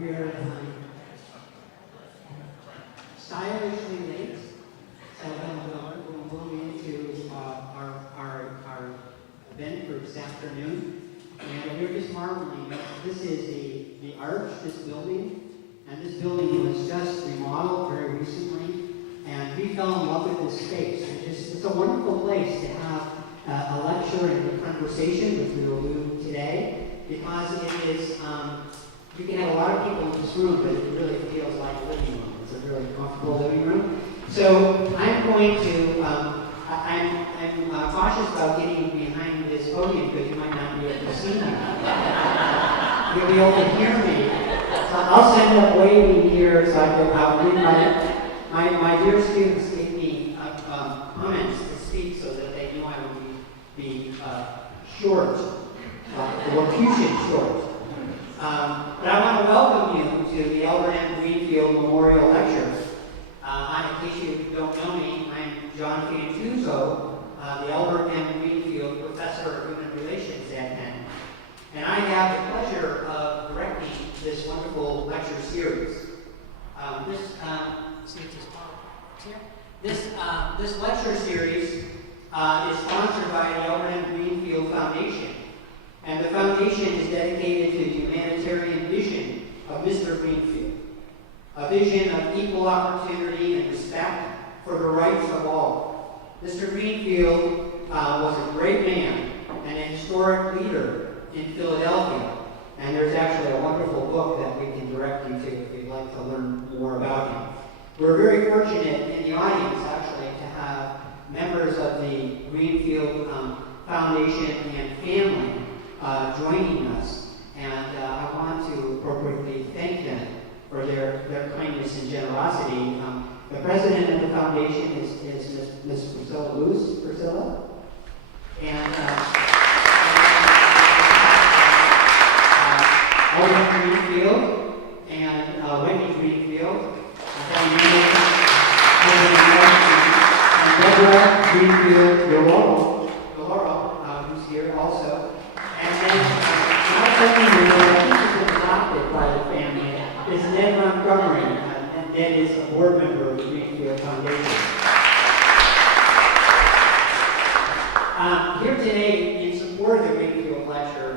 we're stylishly late, so we'll move into our event for this afternoon. And we're just marveling. This is the arch, this building, and this building was just remodeled very recently, and we fell in love with this space. It's a wonderful place to have a lecture and a conversation, which we will do today, because it is, you can have a lot of people in this room, but it really feels like a living room. It's a really comfortable living room. So I'm going to, I'm cautious about getting behind this podium because you might not be able to see me. You'll be able to hear me. So I'll send up waving here so I'll read my dear students gave me comments to speak so that they knew I would be short, locution short. But I want to welcome you to the Albert M. Greenfield Memorial Lecture. In case you don't know me, I'm John Fantuzzo, the Albert M. Greenfield Professor of Human Relations at Penn. And I have the pleasure of directing this wonderful lecture series. This lecture series is sponsored by the Albert M. Greenfield Foundation. And the foundation is dedicated to the humanitarian vision of Mr. Greenfield, a vision of equal opportunity and respect for the rights of all. Mr. Greenfield was a great man and a historic leader in Philadelphia, and there's actually a wonderful book that we can direct you to if you'd like to learn more about him. We're very fortunate in the audience, actually, to have members of the Greenfield Foundation and family joining us, and I want to appropriately thank them for their kindness and generosity. The president of the foundation is Ms. Priscilla Luce. Priscilla? And Alden Greenfield and Wendy Greenfield, and Deborah Greenfield Deloro, who's here also. And then, not something who I think has been adopted by the family, is Ned Montgomery, and Ned is a board member of the Greenfield Foundation. Here today, in support of the Greenfield Lecture,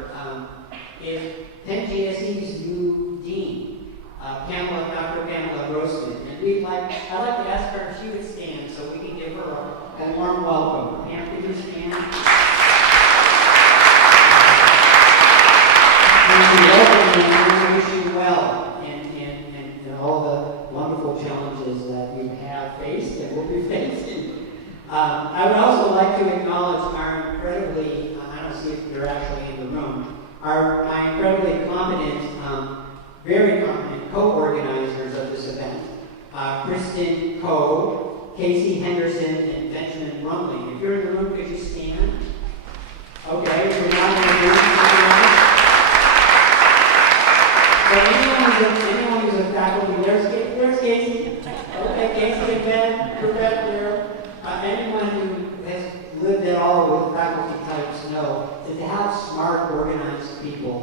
is Penn JSE's new dean, Dr. Pamela Grossman. And I'd like to ask her if she would stand so we can give her a warm welcome. Pam, could you stand? And we wish you well in all the wonderful challenges that you have faced and will be facing. I would also like to acknowledge our incredibly, I don't see if they're actually in the room, my incredibly competent, very competent co-organizers of this event, Kristen Coe, Casey Henderson, and Benjamin Rumley. If you're in the room, could you stand? Okay, if you're not in the room, so anyone who's a faculty, there's Casey. Okay, Casey and Ben, you're back there. Anyone who has lived at all with faculty types know that to have smart, organized people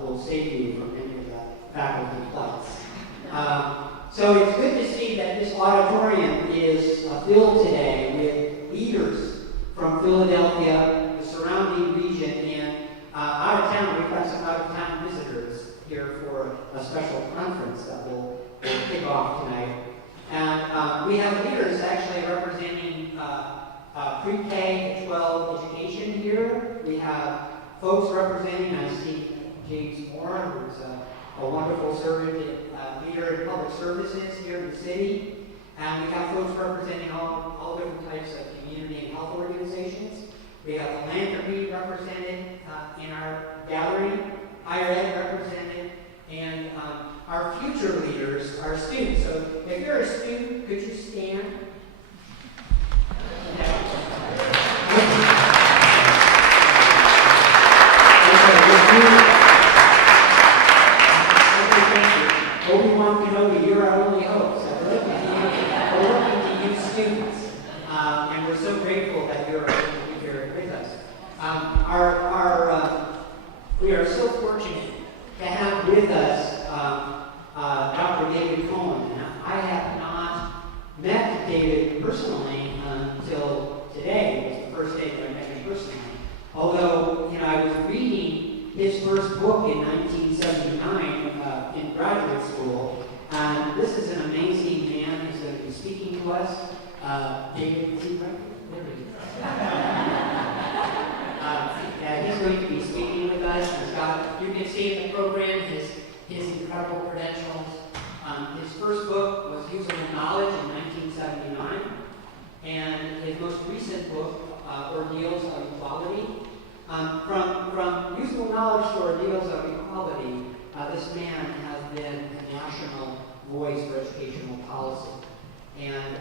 will save you from any of the faculty fights. So it's good to see that this auditorium is filled today with leaders from Philadelphia, the surrounding region, and out of town. We've got some out-of-town visitors here for a special conference that will kick off tonight. And we have leaders actually representing pre-K to 12 education here. We have folks representing, I see James Moore, who's a wonderful servant leader in public services here in the city. And we have folks representing all different types of community and health organizations. We have philanthropy represented in our gathering, higher ed represented, and our future leaders are students. So if you're a student, could you stand? Obi-Wan Kenobi, you're our only hope. So we're looking to you students, and we're so grateful that you're here with us. We are so fortunate to have with us to us. David, is he right? There he is. He's going to be speaking with us. You can see in the program his incredible credentials. His first book was Usable Knowledge in 1979, and his most recent book, Ordeals of Equality. From usable knowledge to ordeals of equality, this man has been a national voice for educational policy. And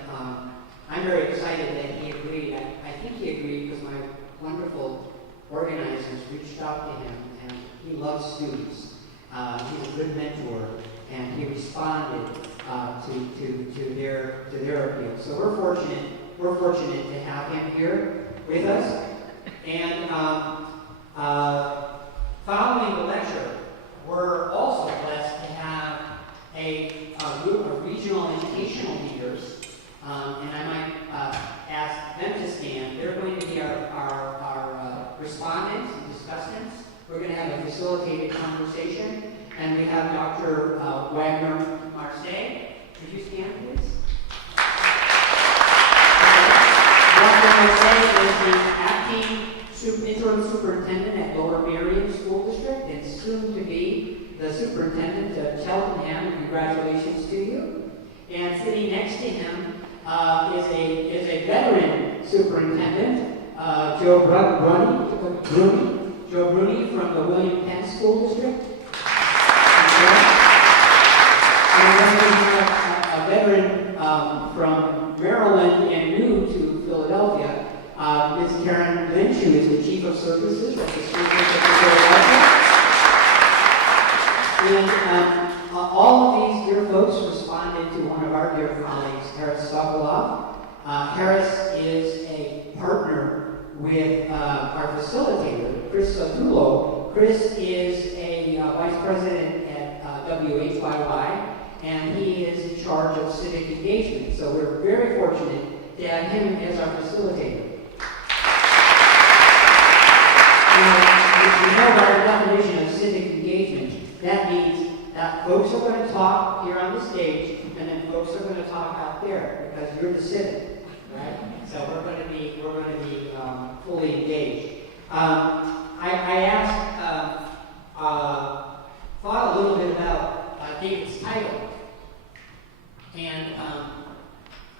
I'm very excited that he agreed. I think he agreed because my wonderful organizers reached out to him, and he loves students. He's a good mentor, and he responded to their appeal. So we're fortunate to have him here with us. And following the lecture, we're also blessed to have a group of regional educational leaders, and I might ask them to stand. They're going to be our respondents and discussants. We're going to have a facilitated conversation, and we have Dr. Wagner Harris. Could you stand, please? Dr. Harris is the acting interim superintendent at Lower Merion School District, and soon to be the superintendent of Cheltenham. Congratulations to you. And sitting next to him is a veteran superintendent, Joe Bruni from the William Penn School District. And then we have a veteran from Maryland and new to Philadelphia, Ms. Karen Lynch, who is the Chief of Services at the School District of Philadelphia. And all of these dear folks responded to one of our dear colleagues, Harris Sokolov. Harris is a partner with our facilitator, Chris Satulo. Chris is a vice president at WHYY, and he is in charge of civic engagement. So we're very fortunate to have him as our facilitator. You know about our definition of civic engagement. That means that folks are going to talk here on the stage, and then folks are going to talk out there because you're the civic, right? So we're going to be fully engaged. I asked, thought a little bit about David's title, and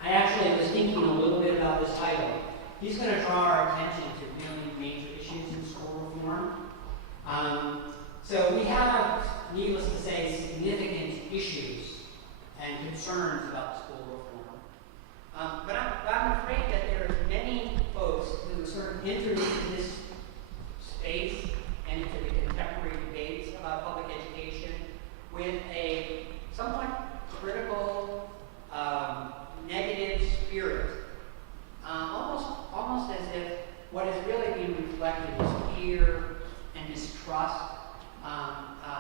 I actually was thinking a little bit about this title. He's going to draw our attention to really major issues in school reform. So we have, needless to say, significant issues and concerns about school reform. But I'm afraid that there are many folks who sort of enter into this space and into the contemporary debates about public education with a somewhat critical, negative spirit. Almost as if what is really being reflected is fear and mistrust.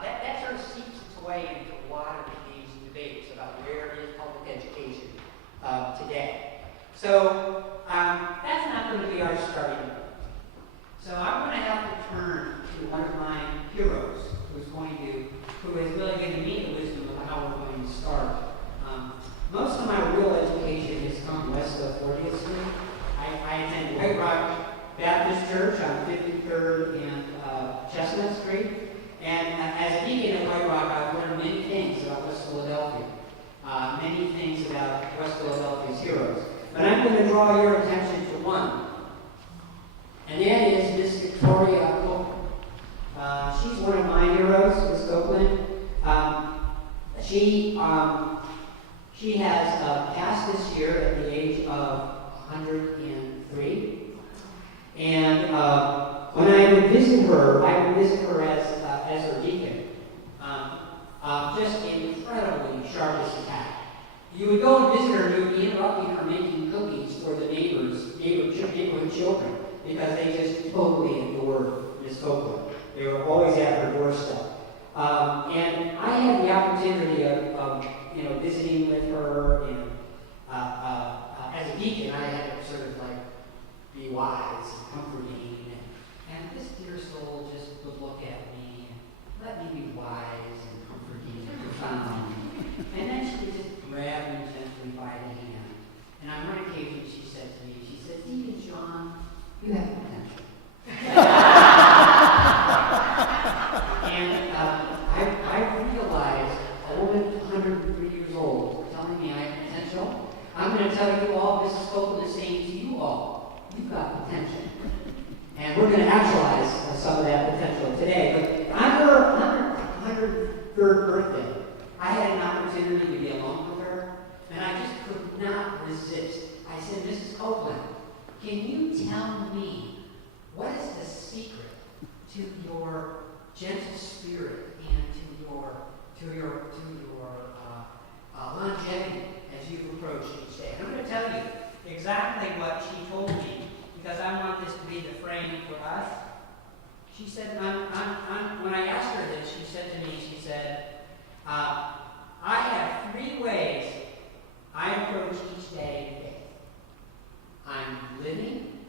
That sort of seeps its way into a lot of these debates about where is public education today. So that's not going to be our starting point. So I'm going to have to turn to one of my heroes who has really given me the wisdom of how we're going to start. Most of my real education has come west of 40th Street. I attend White Rock Baptist Church on 53rd and Chestnut Street. And as a deacon at White Rock, I've learned many things about West Philadelphia, many things about West Philadelphia's heroes. But I'm going to draw your attention to one, and that is Miss Victoria Copeland. She's one of my heroes, Miss Copeland. She has passed this year at the age of 103. And when I would visit her, as her deacon. Just an incredibly sharp attack. You would go and visit her, and you would be interrupting her making cookies for the neighborhood children, because they just totally adored Miss Copeland. They were always at her doorstep. And I had the opportunity of visiting with her, and as a deacon, I had to sort of be wise and comforting, and this dear soul just would look at me and let me be wise and comforting and profound. And then she would just grab me gently by the hand realize a woman 103 years old telling me I have potential, I'm going to tell you all, Mrs. Copeland is saying to you all, you've got potential. And we're going to actualize some of that potential today. But on her 103rd birthday, I had an opportunity to be alone with her, and I just could not resist. I said, Mrs. Copeland, can you tell me what is the secret to your gentle spirit and to your longevity as you approach each day? And I'm going to tell you exactly what she told me, because I want this to be the frame for us. She said, when I asked her this, she said to me, I have 3 ways I approach each day in faith. I'm living,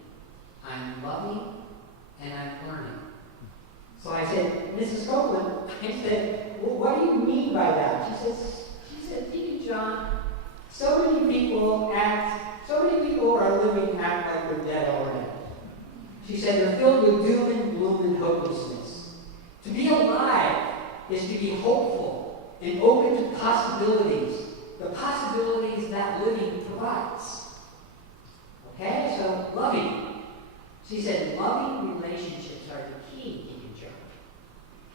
I'm loving, and I'm learning. So I said, Mrs. Copeland, I said, well, what do you mean by that? She said, Deacon John, so many people are living and act like they're dead already. She said they're filled with doom and gloom and hopelessness. To be alive is to be hopeful and open to possibilities, the possibilities that living provides. Okay, so loving. She said loving relationships are the key, Deacon John.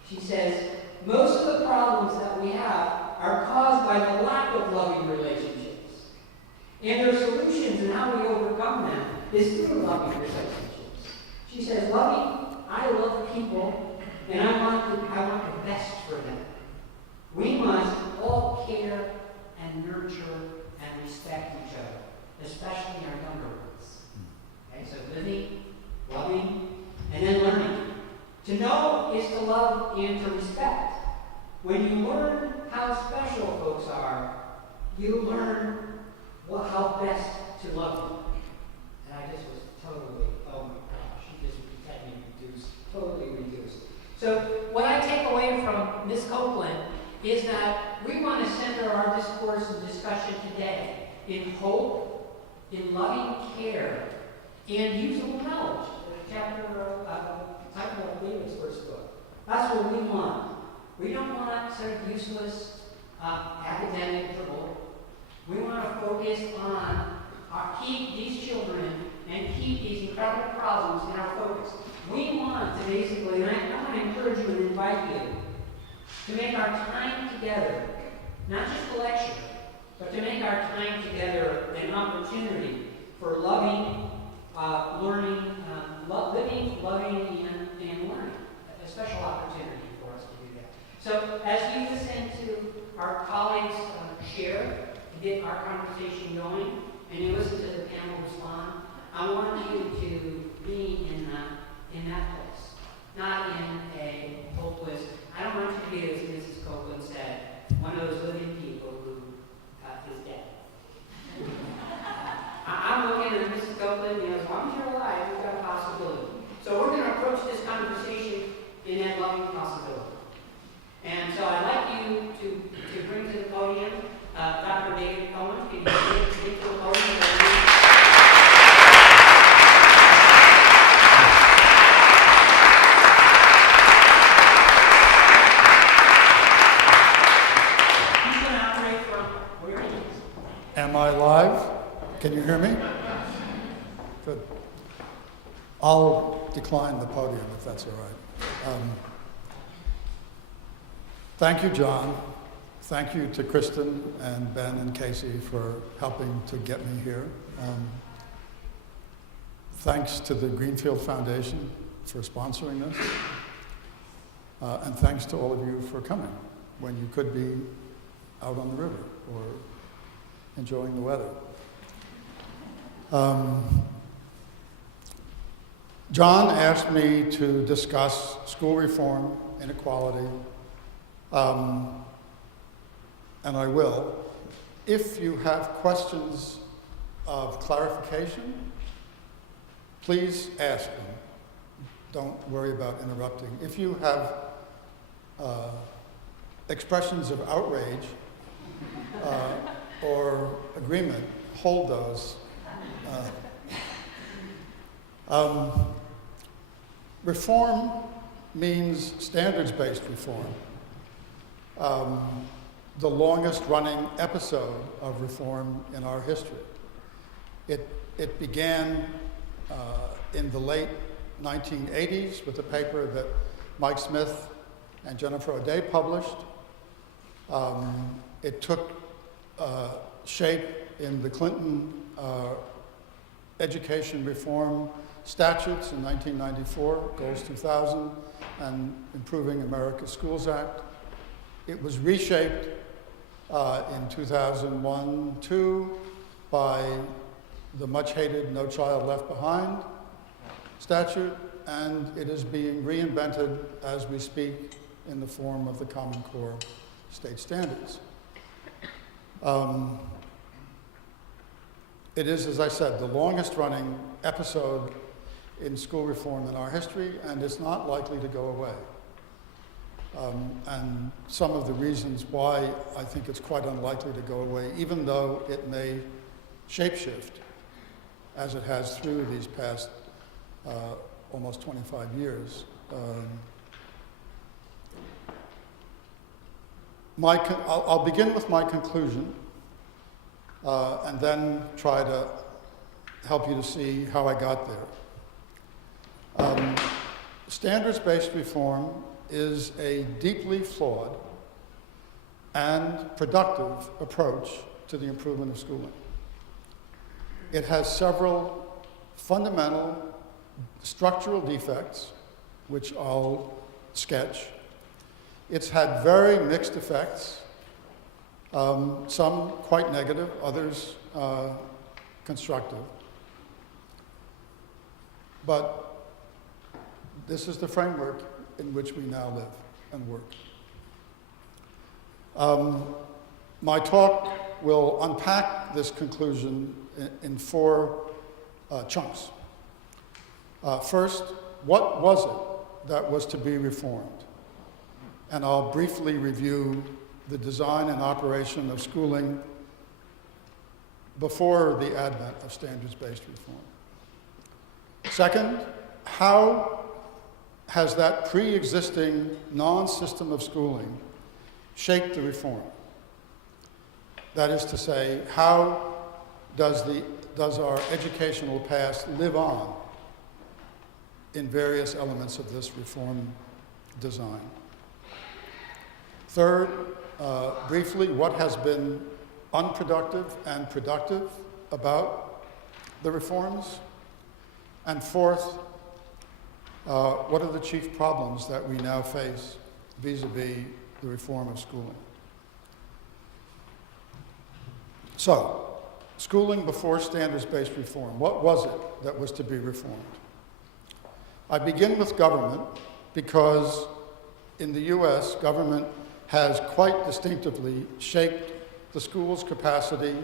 She says most of the problems that we have are caused by the lack of loving relationships. And their solutions and how we overcome them is through loving relationships. She says, I love people, and I want the best for them. We must all care and nurture and respect each other, especially our younger ones. Okay, so living, loving, and then learning. To know is to love and to respect. When you learn how special folks are, you learn how best to love them. And I just was totally, oh my gosh, she just had me reduced, totally reduced. So what I take away from Ms. Copeland is that we want to center our discourse and discussion today in hope, in loving care, and usable knowledge. The chapter title of David's first book. That's what we want. We don't want sort of useless academic dribble. We want to focus on keep these children and keep these incredible problems in our focus. We want to basically, and I want to encourage you and invite you to make our time together, not just a lecture, but to make our time together an opportunity for loving, learning, living, loving, and learning. A special opportunity for us to do that. So as you listen to our colleagues share, to get our conversation going, and you listen to the panel respond, I want you to be in that place, not in a hopeless. I don't want you to be, as Mrs. Copeland said, one of those living people who is dead. I'm looking at Mrs. Copeland, as long as you're alive, you've got a possibility. So we're going to approach this conversation in that loving possibility. And so I'd like you to bring to the podium Dr. David Cohen. Can you speak to the podium? Am I live? Can you hear me? Good. I'll decline the podium if that's all right. Thank you, John. Thank you to Kristen and Ben and Casey for helping to get me here. Thanks to the Greenfield Foundation for sponsoring this. And thanks to all of you for coming when you could be out on the river or enjoying the weather. John asked me to discuss school reform, inequality, and I will. If you have questions of clarification, please ask them. Don't worry about interrupting. If you have expressions of outrage or agreement, hold those. Reform means standards-based reform. the longest running episode of reform in our history. It began in the late 1980s with a paper that Mike Smith and Jennifer O'Day published. It took shape in the Clinton education reform statutes in 1994, Goals 2000, and Improving America's Schools Act. It was reshaped in 2001-2 by the much-hated No Child Left Behind statute, and it is being reinvented as we speak in the form of the Common Core state standards. It is, as I said, the longest running episode in school reform in our history, and it's not likely to go away. And some of the reasons why I think it's quite unlikely to go away, even though it may shapeshift as it has through these past almost 25 years. I'll begin with my conclusion and then try to help you to see how I got there. Standards-based reform is a deeply flawed and productive approach to the improvement of schooling. It has several fundamental structural defects, which I'll sketch. It's had very mixed effects, some quite negative, others constructive. But this is the framework in which we now live and work. My talk will unpack this conclusion in four chunks. First, what was it that was to be reformed? And I'll briefly review the design and operation of schooling before the advent of standards-based reform. Second, how has that pre-existing non-system of schooling shaped the reform? That is to say, how does our educational past live on in various elements of this reform design? Third, briefly, what has been unproductive and productive about the reforms? And fourth, what are the chief problems that we now face vis-a-vis the reform of schooling? So, schooling before standards-based reform, what was it that was to be reformed? I begin with government because in the US, government has quite distinctively shaped the school's capacity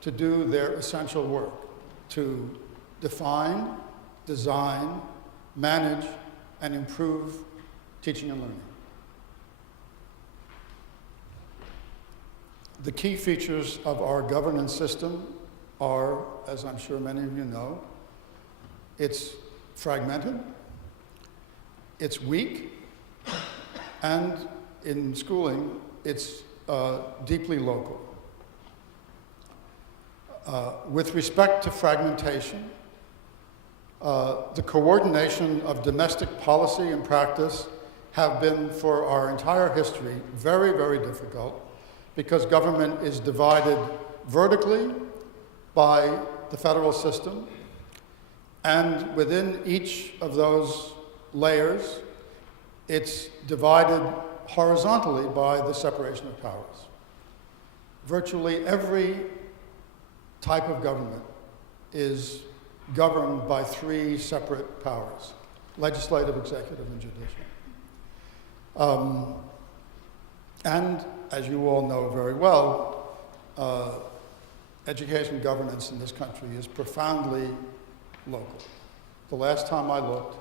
to do their essential work, to define, design, manage, and improve teaching and learning. The key features of our governance system are, as I'm sure many of you know, it's fragmented, it's weak, and in schooling, it's deeply local. With respect to fragmentation, the coordination of domestic policy and practice have been, for our entire history, very, very difficult because government is divided vertically by the federal system, and within each of those layers, it's divided horizontally by the separation of powers. Virtually every type of government is governed by three separate powers: legislative, executive, and judicial. And as you all know very well, education governance in this country is profoundly local. The last time I looked,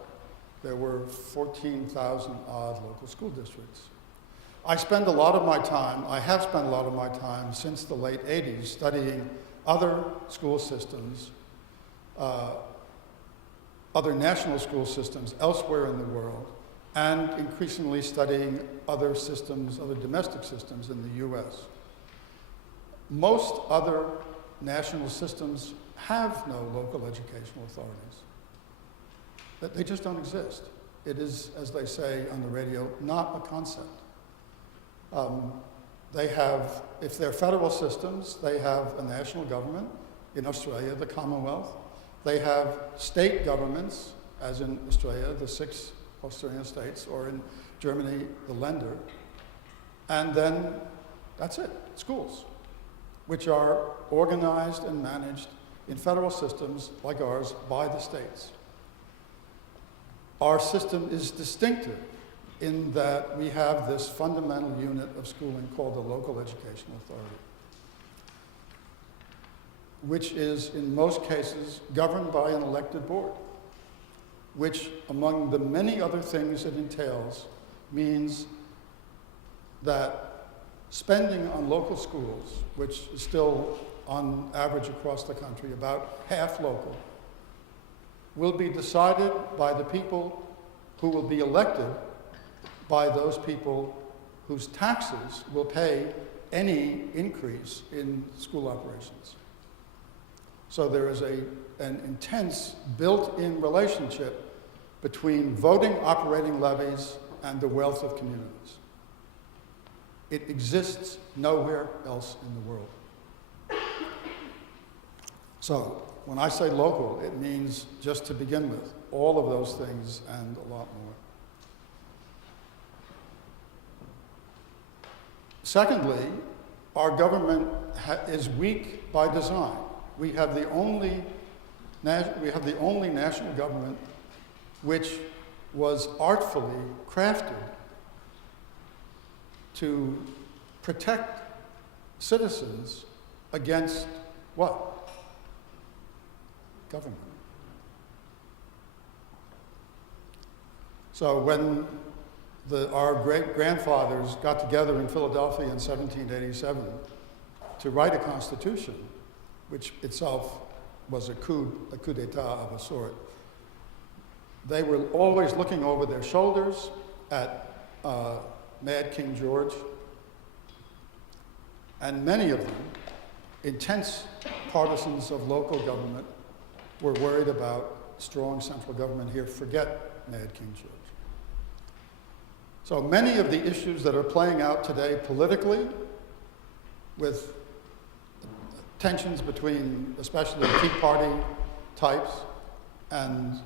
there were 14,000 odd local school districts. I have spent a lot of my time since the late 80s studying other school systems, other national school systems elsewhere in the world, and increasingly studying other systems, other domestic systems in the US. Most other national systems have no local educational authorities. They just don't exist. It is, as they say on the radio, not a concept. They have, if they're federal systems, they have a national government, in Australia, the Commonwealth. They have state governments, as in Australia, the 6 Australian states, or in Germany, the Länder. And then that's it, schools, which are organized and managed in federal systems like ours by the states. Our system is distinctive in that we have this fundamental unit of schooling called the local educational authority, which is in most cases governed by an elected board, which among the many other things it entails means that spending on local schools, which is still on average across the country about half local, will be decided by the people who will be elected by those people whose taxes will pay any increase in school operations. So there is an intense built-in relationship between voting operating levies and the wealth of communities. It exists nowhere else in the world. So when I say local, it means, just to begin with, all of those things and a lot more. Secondly, our government is weak by design. We have the only national government which was artfully crafted to protect citizens against what? Government. So when our great-grandfathers got together in Philadelphia in 1787 to write a constitution, which itself was a coup d'etat of a sort, they were always looking over their shoulders at Mad King George, and many of them, intense partisans of local government, were worried about strong central government here. Forget Mad King George. So many of the issues that are playing out today politically, with tensions between especially Tea Party types and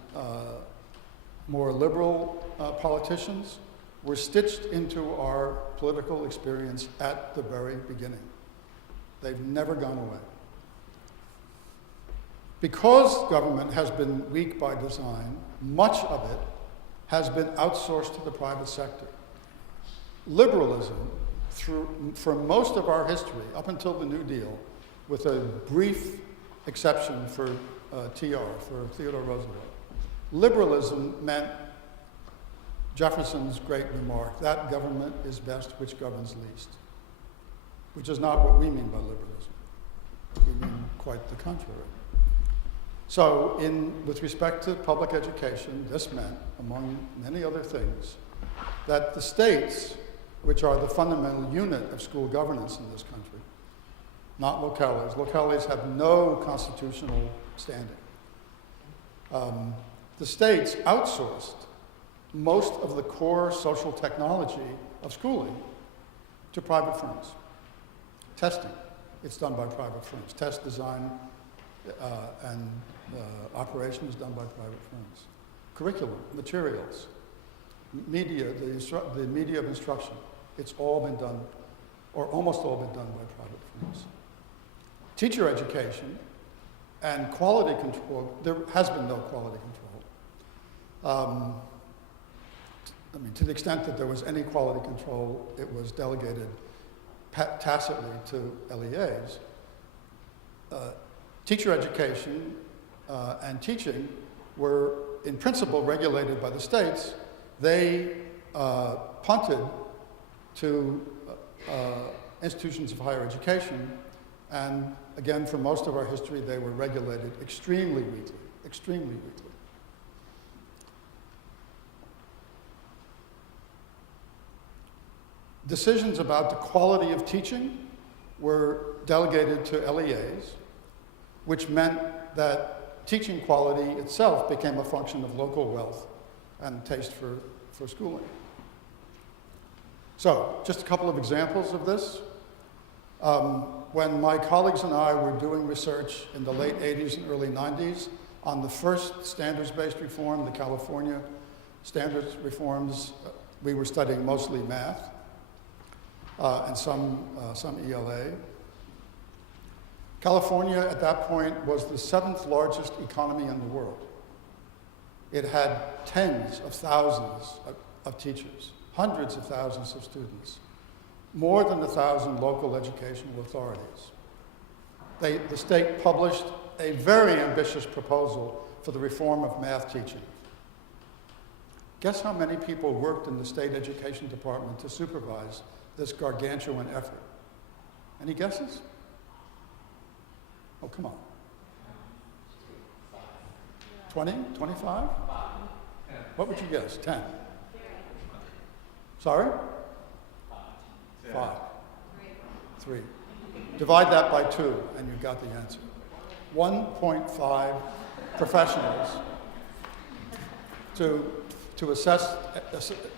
more liberal politicians, were stitched into our political experience at the very beginning. They've never gone away. Because government has been weak by design, much of it has been outsourced to the private sector. Liberalism, for most of our history, up until the New Deal, with a brief exception for TR, for Theodore Roosevelt, liberalism meant Jefferson's great remark, that government is best which governs least, which is not what we mean by liberalism. We mean quite the contrary. So with respect to public education, this meant, among many other things, that the states, which are the fundamental unit of school governance in this country, not locales. Locales have no constitutional standing. The states outsourced most of the core social technology of schooling to private firms. Testing, it's done by private firms. Test design and operation is done by private firms. Curriculum, materials, media, the media of instruction, it's all been done, or almost all been done by private firms. Teacher education and quality control, there has been no quality control. I mean, to the extent that there was any quality control, it was delegated tacitly to LEAs. Teacher education and teaching were, in principle, regulated by the states. They punted to institutions of higher education, and again, for most of our history, they were regulated extremely weakly, extremely weakly. decisions about the quality of teaching were delegated to LEAs, which meant that teaching quality itself became a function of local wealth and taste for schooling. So, just a couple of examples of this. When my colleagues and I were doing research in the late 80s and early 90s on the first standards-based reform, the California standards reforms, we were studying mostly math and some ELA. California at that point was the 7th largest economy in the world. It had tens of thousands of teachers, hundreds of thousands of students, more than 1,000 local educational authorities. The state published a very ambitious proposal for the reform of math teaching. Guess how many people worked in the state education department to supervise this gargantuan effort? Any guesses? Oh, come on. 20? 25? What would you guess? 10? Sorry? 5. 3. Divide that by 2, and you got the answer. 1.5 professionals to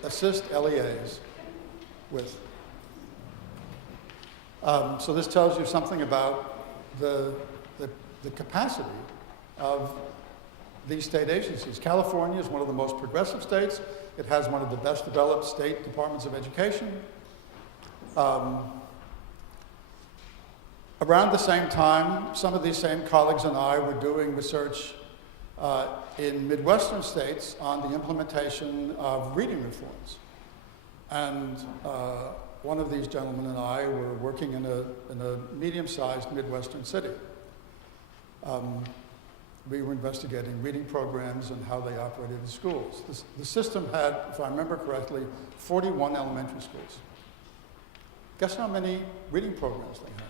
assist LEAs with. So this tells you something about the capacity of these state agencies. California is one of the most progressive states. It has one of the best developed state departments of education. Around the same time, some of these same colleagues and I were doing research in Midwestern states on the implementation of reading reforms. And one of these gentlemen and I were working in a medium-sized Midwestern city. We were investigating reading programs and how they operated in schools. The system had, if I remember correctly, 41 elementary schools. Guess how many reading programs they had?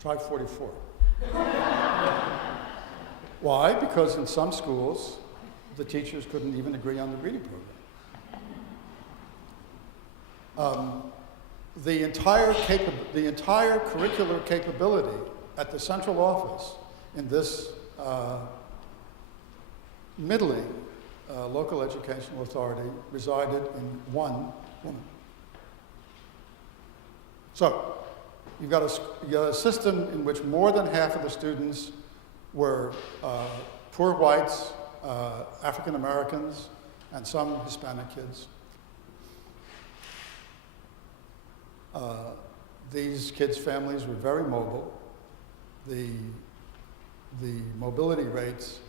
Try 44. Why? Because in some schools, the teachers couldn't even agree on the reading program. The entire curricular capability at the central office in this middling local educational authority resided in one woman. So, you've got a system in which more than half of the students were poor whites, African Americans, and some Hispanic kids. These kids' families were very mobile. The mobility rates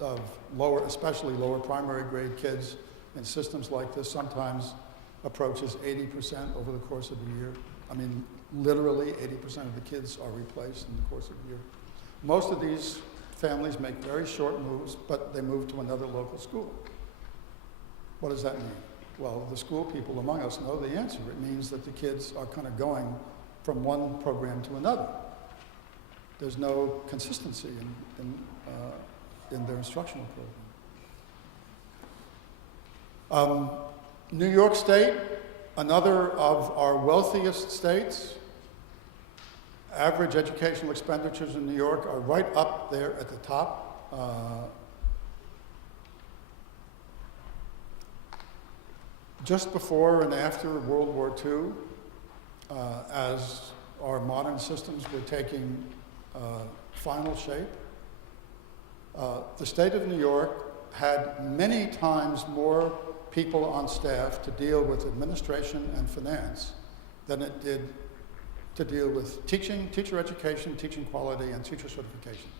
of lower, especially lower primary grade kids in systems like this sometimes approaches 80% over the course of a year. I mean, literally 80% of the kids are replaced in the course of a year. Most of these families make very short moves, but they move to another local school. What does that mean? Well, the school people among us know the answer. It means that the kids are kind of going from one program to another. There's no consistency in their instructional program. New York State, another of our wealthiest states. Average educational expenditures in New York are right up there at the top. Just before and after World War II, as our modern systems were taking final shape, the state of New York had many times more people on staff to deal with administration and finance than it did to deal with teaching, teacher education, teaching quality, and teacher certification.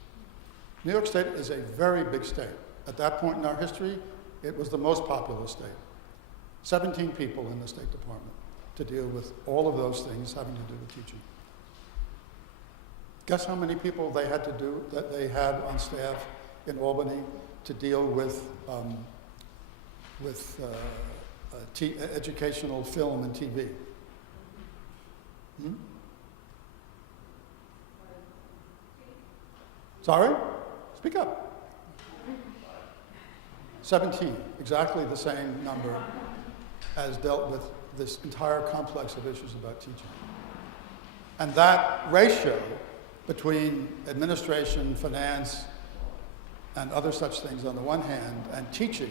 New York State is a very big state. At that point in our history, it was the most populous state. 17 people in the State Department to deal with all of those things having to do with teaching. Guess how many people they had on staff in Albany to deal with educational film and TV? Sorry? Speak up. 17, exactly the same number as dealt with this entire complex of issues about teaching. And that ratio between administration, finance, and other such things on the one hand, and teaching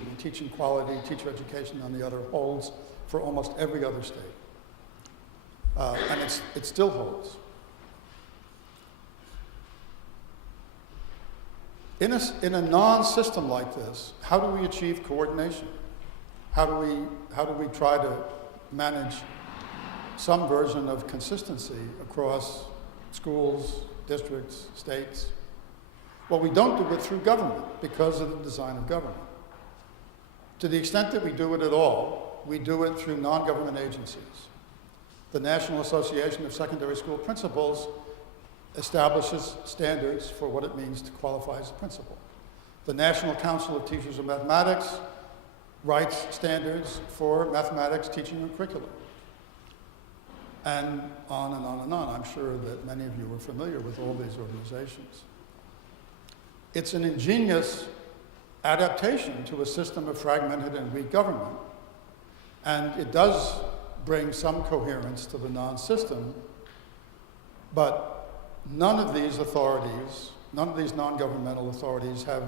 quality, teacher education on the other, holds for almost every other state. And it still holds. In a non-system like this, how do we achieve coordination? How do we try to manage some version of consistency across schools, districts, states? Well, we don't do it through government because of the design of government. To the extent that we do it at all, we do it through non-government agencies. The National Association of Secondary School Principals establishes standards for what it means to qualify as a principal. The National Council of Teachers of Mathematics writes standards for mathematics teaching and curriculum. And on and on and on. I'm sure that many of you are familiar with all these organizations. It's an ingenious adaptation to a system of fragmented and weak government. And it does bring some coherence to the non-system, but none of these authorities, none of these non-governmental authorities have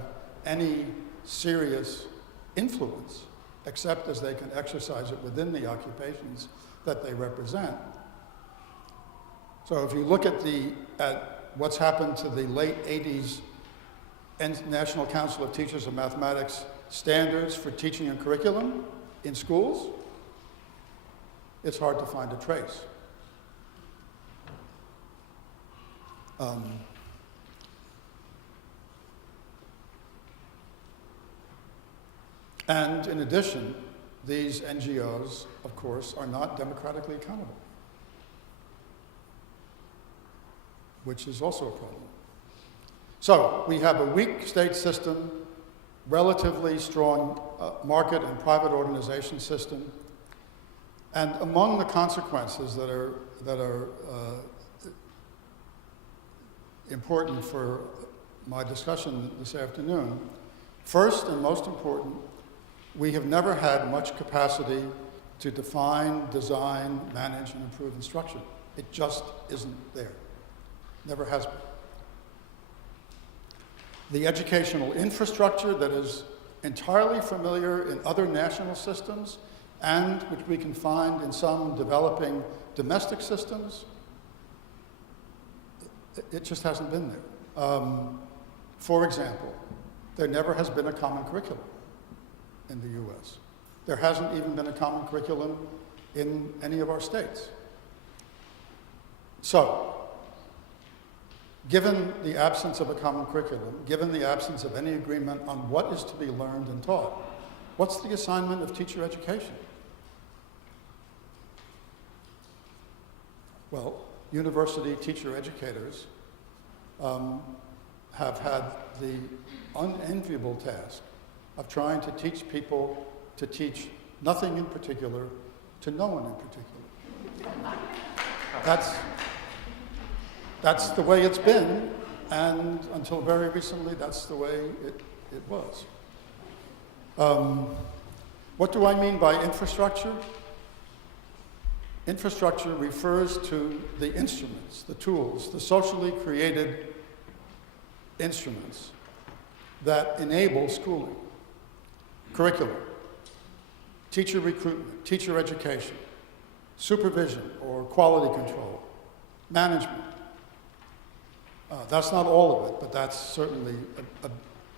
any serious influence, except as they can exercise it within the occupations that they represent. So if you look at what's happened to the late 80s National Council of Teachers of Mathematics standards for teaching and curriculum in schools, it's hard to find a trace. And in addition, these NGOs, of course, are not democratically accountable, which is also a problem. So we have a weak state system, relatively strong market and private organization system, and among the consequences that are important for my discussion this afternoon, first and most important, we have never had much capacity to define, design, manage, and improve instruction. It just isn't there. Never has been. The educational infrastructure that is entirely familiar in other national systems and which we can find in some developing domestic systems, it just hasn't been there. For example, there never has been a common curriculum in the US. There hasn't even been a common curriculum in any of our states. So, given the absence of a common curriculum, given the absence of any agreement on what is to be learned and taught, what's the assignment of teacher education? Well, university teacher educators have had the unenviable task of trying to teach people to teach nothing in particular to no one in particular. That's the way it's been, and until very recently, that's the way it was. What do I mean by infrastructure? Infrastructure refers to the instruments, the tools, the socially created instruments that enable schooling, curriculum, teacher recruitment, teacher education, supervision or quality control, management. That's not all of it, but that's certainly,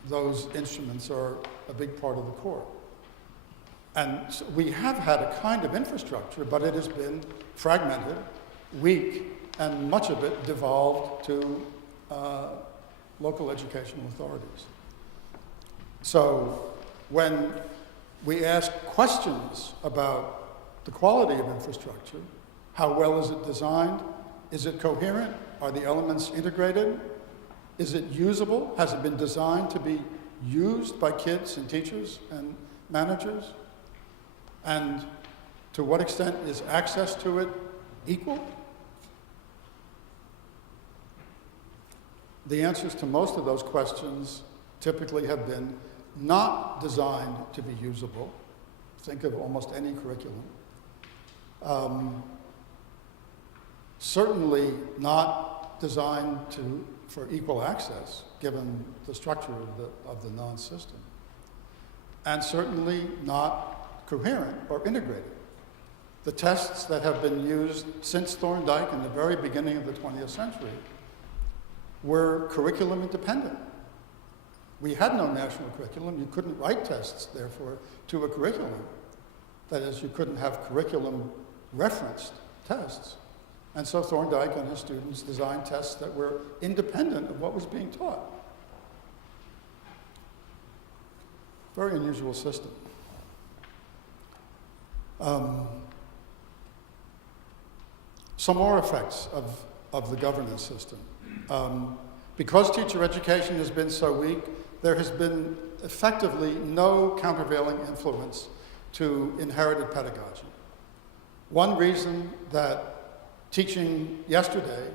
those instruments are a big part of the core. And so we have had a kind of infrastructure, but it has been fragmented, weak, and much of it devolved to local educational authorities. So when we ask questions about the quality of infrastructure, how well is it designed? Is it coherent? Are the elements integrated? Is it usable? Has it been designed to be used by kids and teachers and managers? And to what extent is access to it equal? The answers to most of those questions typically have been not designed to be usable. Think of almost any curriculum. Certainly not designed for equal access, given the structure of the non-system. And certainly not coherent or integrated. The tests that have been used since Thorndike in the very beginning of the 20th century were curriculum independent. We had no national curriculum. You couldn't write tests, therefore, to a curriculum. That is, you couldn't have curriculum referenced tests. And so Thorndike and his students designed tests that were independent of what was being taught. Very unusual system. Some more effects of the governance system. Because teacher education has been so weak, there has been effectively no countervailing influence to inherited pedagogy. One reason that teaching yesterday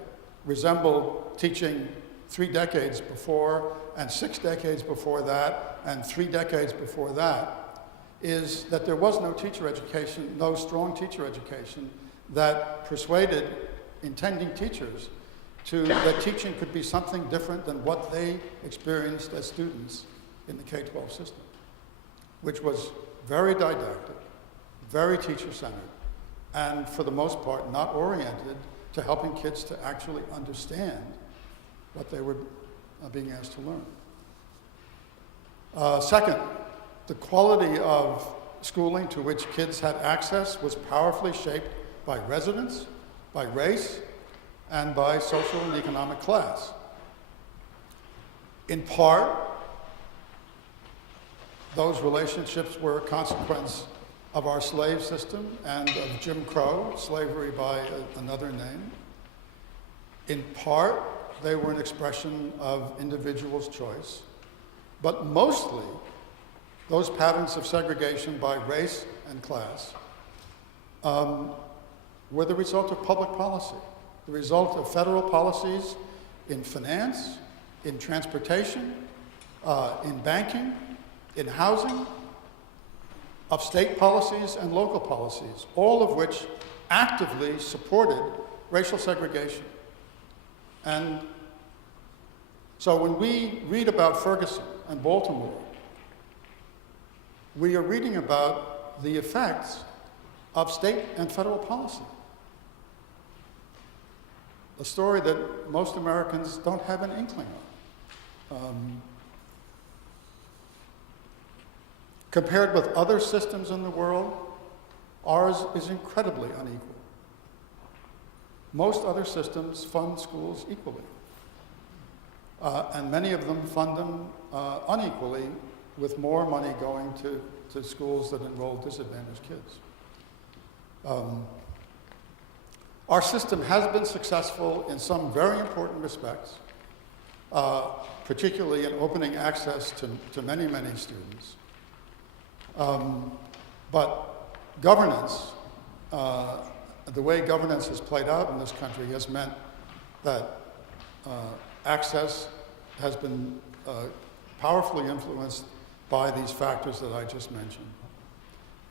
resembled teaching 3 decades before, and 6 decades before that, and 3 decades before that, is that there was no teacher education, no strong teacher education that persuaded intending teachers that teaching could be something different than what they experienced as students in the K-12 system, which was very didactic, very teacher-centered, and for the most part not oriented to helping kids to actually understand what they were being asked to learn. Second, the quality of schooling to which kids had access was powerfully shaped by residence, by race, and by social and economic class. In part, those relationships were a consequence of our slave system and of Jim Crow, slavery by another name. In part, they were an expression of individuals' choice. But mostly, those patterns of segregation by race and class were the result of public policy, the result of federal policies in finance, in transportation, in banking, in housing, of state policies and local policies, all of which actively supported racial segregation. And so when we read about Ferguson and Baltimore, we are reading about the effects of state and federal policy. A story that most Americans don't have an inkling of. Compared with other systems in the world, ours is incredibly unequal. Most other systems fund schools equally. And many of them fund them unequally, with more money going to schools that enroll disadvantaged kids. Our system has been successful in some very important respects, particularly in opening access to many, many students. But governance, the way governance has played out in this country has meant that access has been powerfully influenced by these factors that I just mentioned.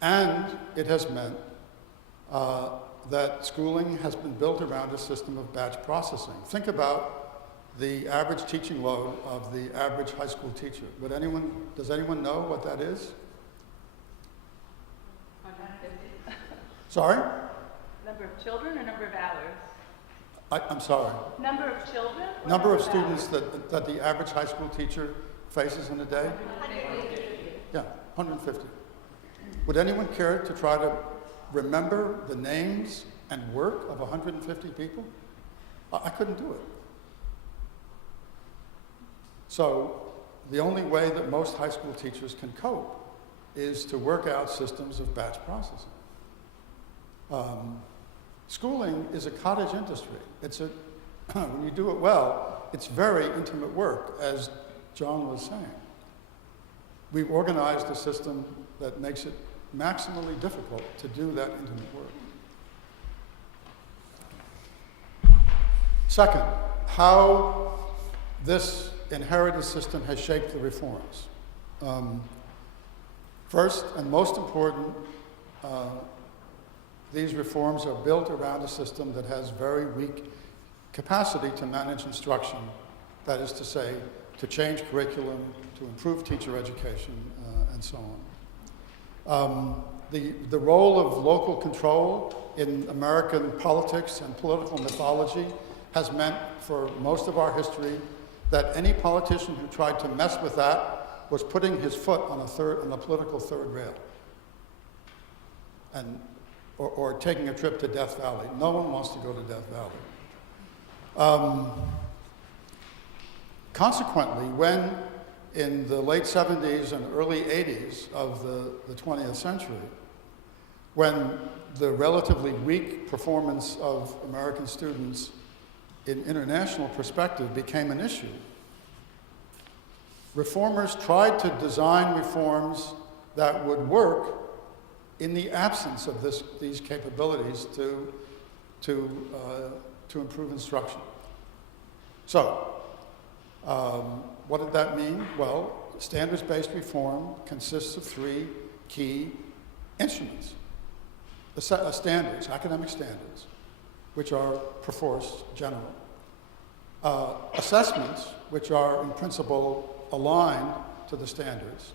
And it has meant that schooling has been built around a system of batch processing. Think about the average teaching load of the average high school teacher. Does anyone know what that is? 150. Sorry? Number of children or number of hours? I'm sorry. Number of children? Number of students that the average high school teacher faces in a day? 150. Yeah, 150. Would anyone care to try to remember the names and work of 150 people? I couldn't do it. So the only way that most high school teachers can cope is to work out systems of batch processing. Schooling is a cottage industry. When you do it well, it's very intimate work, as John was saying. We've organized a system that makes it maximally difficult to do that intimate work. Second, how this inherited system has shaped the reforms. First and most important, these reforms are built around a system that has very weak capacity to manage instruction. That is to say, to change curriculum, to improve teacher education, and so on. The role of local control in American politics and political mythology has meant for most of our history that any politician who tried to mess with that was putting his foot on a political third rail, or taking a trip to Death Valley. No one wants to go to Death Valley. Consequently, when in the late 70s and early 80s of the 20th century, when the relatively weak performance of American students in international perspective became an issue, reformers tried to design reforms that would work in the absence of these capabilities to improve instruction. So, what did that mean? Well, standards-based reform consists of three key instruments. Standards, academic standards, which are perforce general. Assessments, which are in principle aligned to the standards.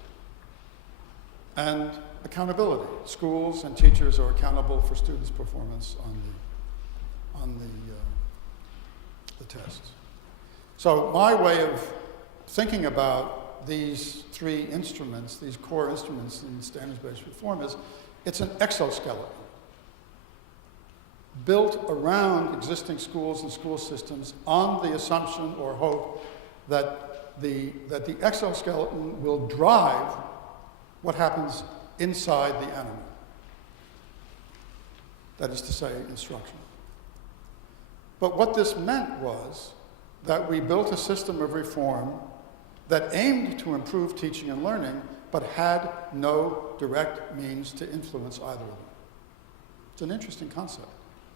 And accountability. Schools and teachers are accountable for students' performance on the tests. So my way of thinking about these three instruments, these core instruments in standards-based reform, is it's an exoskeleton built around existing schools and school systems on the assumption or hope that the exoskeleton will drive what happens inside the animal. That is to say, instruction. But what this meant was that we built a system of reform that aimed to improve teaching and learning, but had no direct means to influence either of them. It's an interesting concept.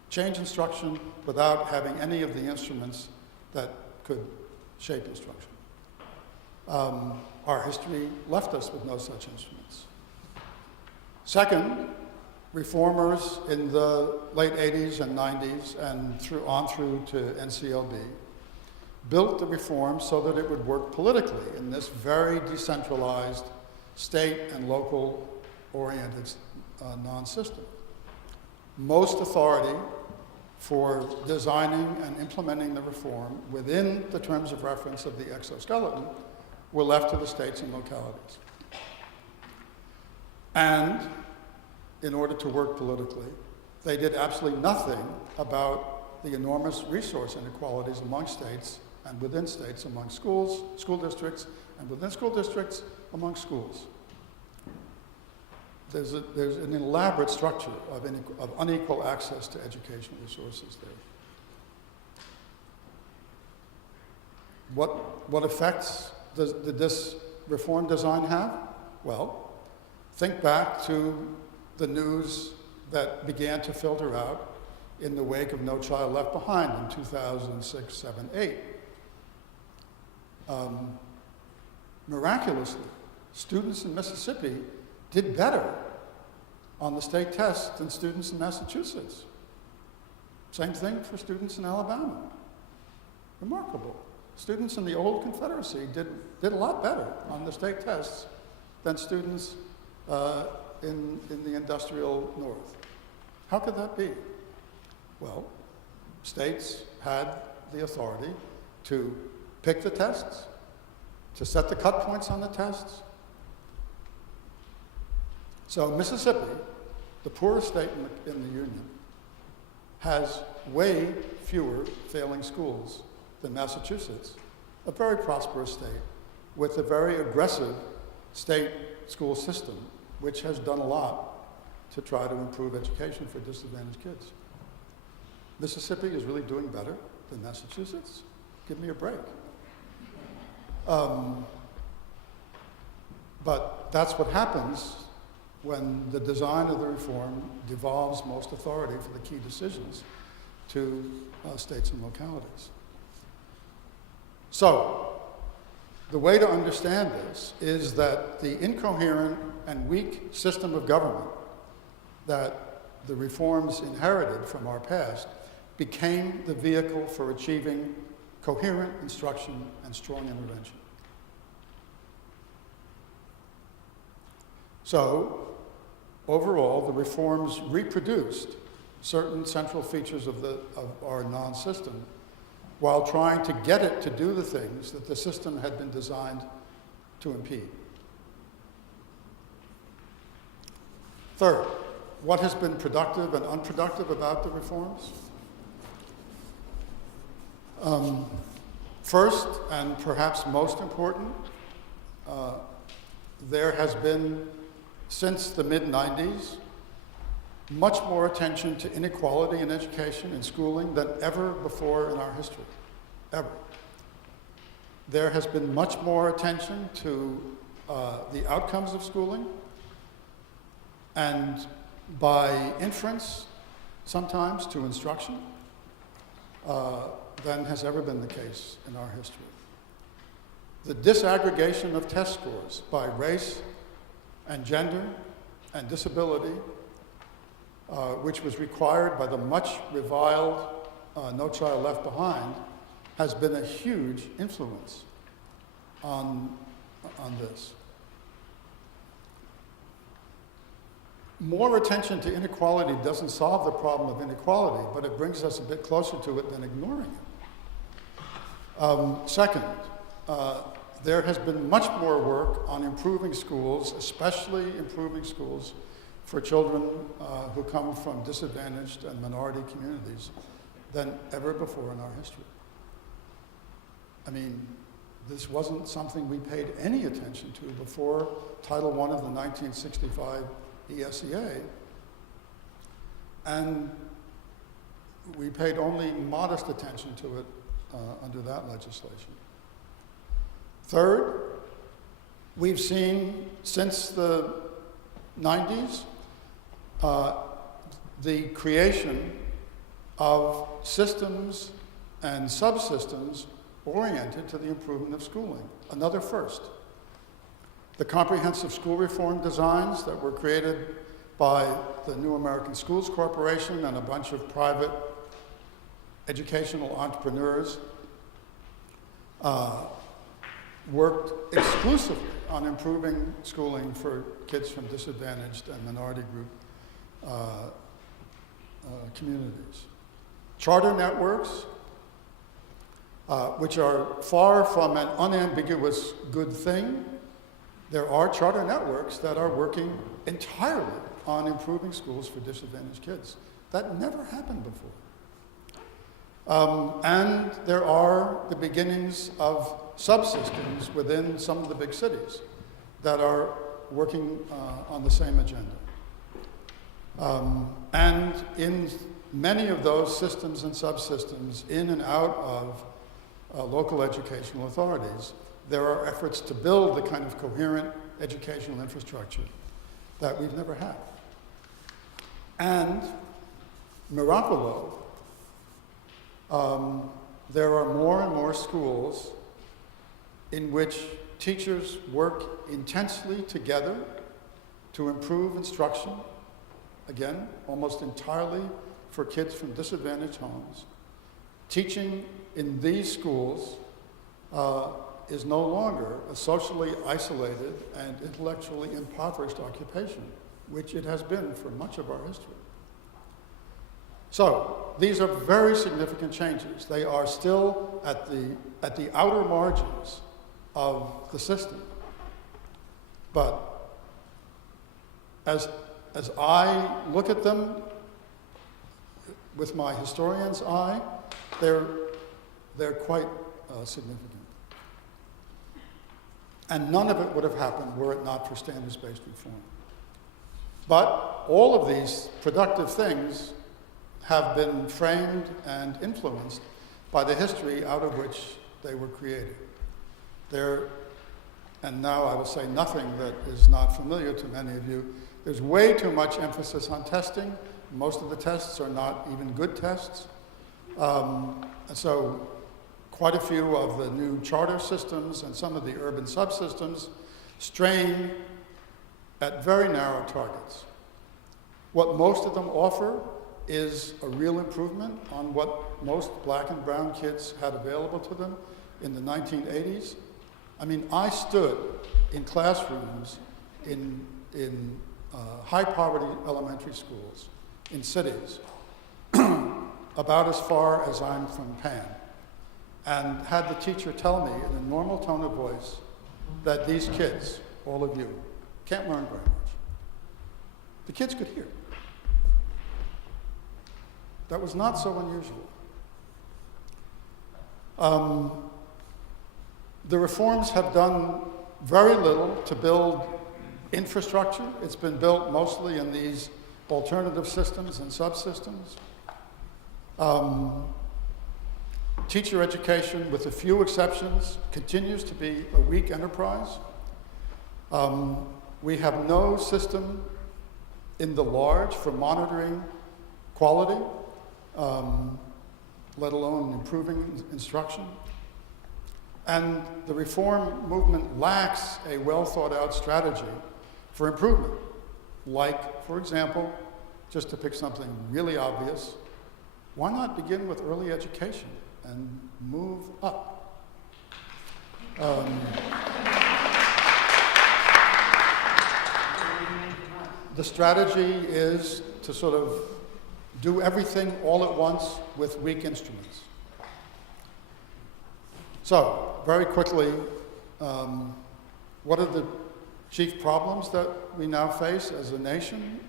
Change instruction without having any of the instruments that could shape instruction. Our history left us with no such instruments. Second, reformers in the late 80s and 90s and through to NCLB built the reform so that it would work politically in this very decentralized, state and local oriented non-system. Most authority for designing and implementing the reform within the terms of reference of the exoskeleton were left to the states and localities. And in order to work politically, they did absolutely nothing about the enormous resource inequalities among states and within states among schools, school districts, and within school districts among schools. There's an elaborate structure of unequal access to educational resources there. What effects did this reform design have? Well, think back to the news that began to filter out in the wake of No Child Left Behind in 2006, 7, 8. Miraculously, students in Mississippi did better on the state test than students in Massachusetts. Same thing for students in Alabama. Remarkable. Students in the old Confederacy did a lot better on the state tests than students in the industrial North. How could that be? Well, states had the authority to pick the tests, to set the cut points on the tests. So Mississippi, the poorest state in the Union, has way fewer failing schools than Massachusetts, a very prosperous state with a very aggressive state school system, which has done a lot to try to improve education for disadvantaged kids. Mississippi is really doing better than Massachusetts? Give me a break. But that's what happens when the design of the reform devolves most authority for the key decisions to states and localities. So, The way to understand this is that the incoherent and weak system of government that the reforms inherited from our past became the vehicle for achieving coherent instruction and strong intervention. So, overall, the reforms reproduced certain central features of our non-system while trying to get it to do the things that the system had been designed to impede. Third, what has been productive and unproductive about the reforms? First, and perhaps most important, there has been, since the mid-90s, much more attention to inequality in education and schooling than ever before in our history, ever. There has been much more attention to the outcomes of schooling, and by inference, sometimes to instruction, than has ever been the case in our history. The disaggregation of test scores by race and gender and disability, which was required by the much reviled No Child Left Behind, has been a huge influence on this. More attention to inequality doesn't solve the problem of inequality, but it brings us a bit closer to it than ignoring it. Second, there has been much more work on improving schools, especially improving schools for children who come from disadvantaged and minority communities than ever before in our history. I mean, this wasn't something we paid any attention to before Title I of the 1965 ESEA, and we paid only modest attention to it under that legislation. Third, we've seen since the 90s the creation of systems and subsystems oriented to the improvement of schooling. Another first. The comprehensive school reform designs that were created by the New American Schools Corporation and a bunch of private educational entrepreneurs worked exclusively on improving schooling for kids from disadvantaged and minority group communities. Charter networks, which are far from an unambiguous good thing. There are charter networks that are working entirely on improving schools for disadvantaged kids. That never happened before. And there are the beginnings of subsystems within some of the big cities that are working on the same agenda. And in many of those systems and subsystems, in and out of local educational authorities, there are efforts to build the kind of coherent educational infrastructure that we've never had. And, miraculo, there are more and more schools in which teachers work intensely together to improve instruction, again, almost entirely for kids from disadvantaged homes. Teaching in these schools is no longer a socially isolated and intellectually impoverished occupation, which it has been for much of our history. So, these are very significant changes. They are still at the outer margins of the system. But as I look at them with my historian's eye, they're quite significant. And none of it would have happened were it not for standards-based reform. But all of these productive things have been framed and influenced by the history out of which they were created. And now I will say nothing that is not familiar to many of you. There's way too much emphasis on testing. Most of the tests are not even good tests. So quite a few of the new charter systems and some of the urban subsystems strain at very narrow targets. What most of them offer is a real improvement on what most black and brown kids had available to them in the 1980s. I mean, I stood in classrooms in high poverty elementary schools in cities about as far as I'm from Pan, and had the teacher tell me in a normal tone of voice that these kids, all of you, can't learn very much. The kids could hear. That was not so unusual. The reforms have done very little to build infrastructure. It's been built mostly in these alternative systems and subsystems. Teacher education, with a few exceptions, continues to be a weak enterprise. We have no system in the large for monitoring quality, let alone improving instruction. And the reform movement lacks a well thought out strategy for improvement. Like, for example, just to pick something really obvious, why not begin with early education and move up? The strategy is to sort of do everything all at once with weak instruments. So, very quickly, what are the chief problems that we now face as a nation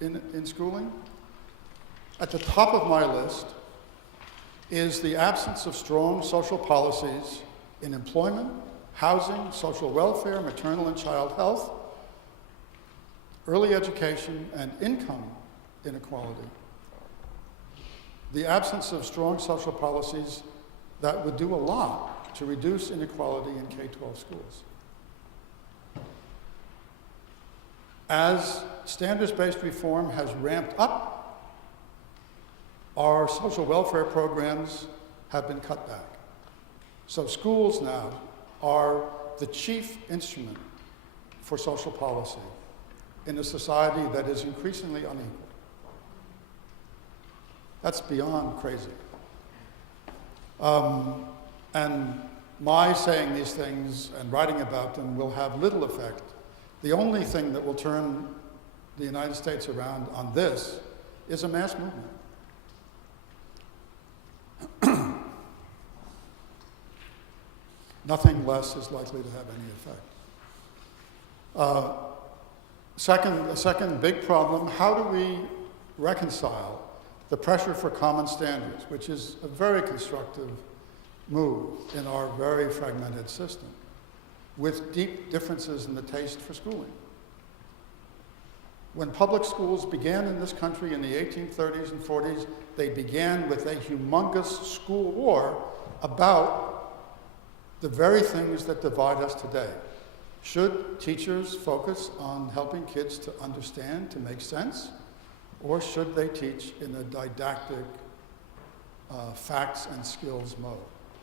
in schooling? At the top of my list is the absence of strong social policies in employment, housing, social welfare, maternal and child health, early education, and income inequality. The absence of strong social policies that would do a lot to reduce inequality in K-12 schools. As standards-based reform has ramped up, our social welfare programs have been cut back. So schools now are the chief instrument for social policy in a society that is increasingly unequal. That's beyond crazy. And my saying these things and writing about them will have little effect. The only thing that will turn the United States around on this is a mass movement. Nothing less is likely to have any effect. A second big problem, how do we reconcile the pressure for common standards, which is a very constructive move in our very fragmented system, with deep differences in the taste for schooling? When public schools began in this country in the 1830s and 40s, they began with a humongous school war about the very things that divide us today. Should teachers focus on helping kids to understand, to make sense, or should they teach in a didactic facts and skills mode?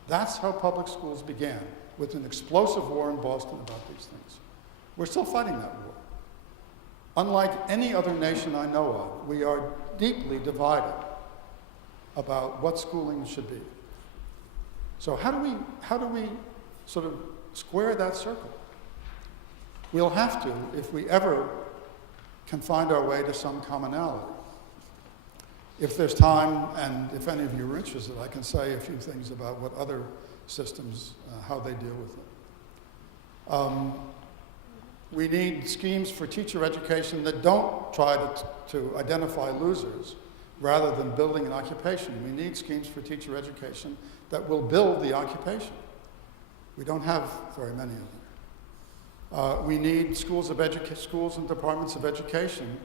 That's how public schools began, with an explosive war in Boston about these things. We're still fighting that war. Unlike any other nation I know of, we are deeply divided about what schooling should be. So how do we sort of square that circle? We'll have to, if we ever can find our way to some commonality. If there's time, and if any of you are interested, I can say a few things about what other systems, how they deal with it. We need schemes for teacher education that don't try to identify losers rather than building an occupation. We need schemes for teacher education that will build the occupation. We don't have very many of them. We need schools and departments of education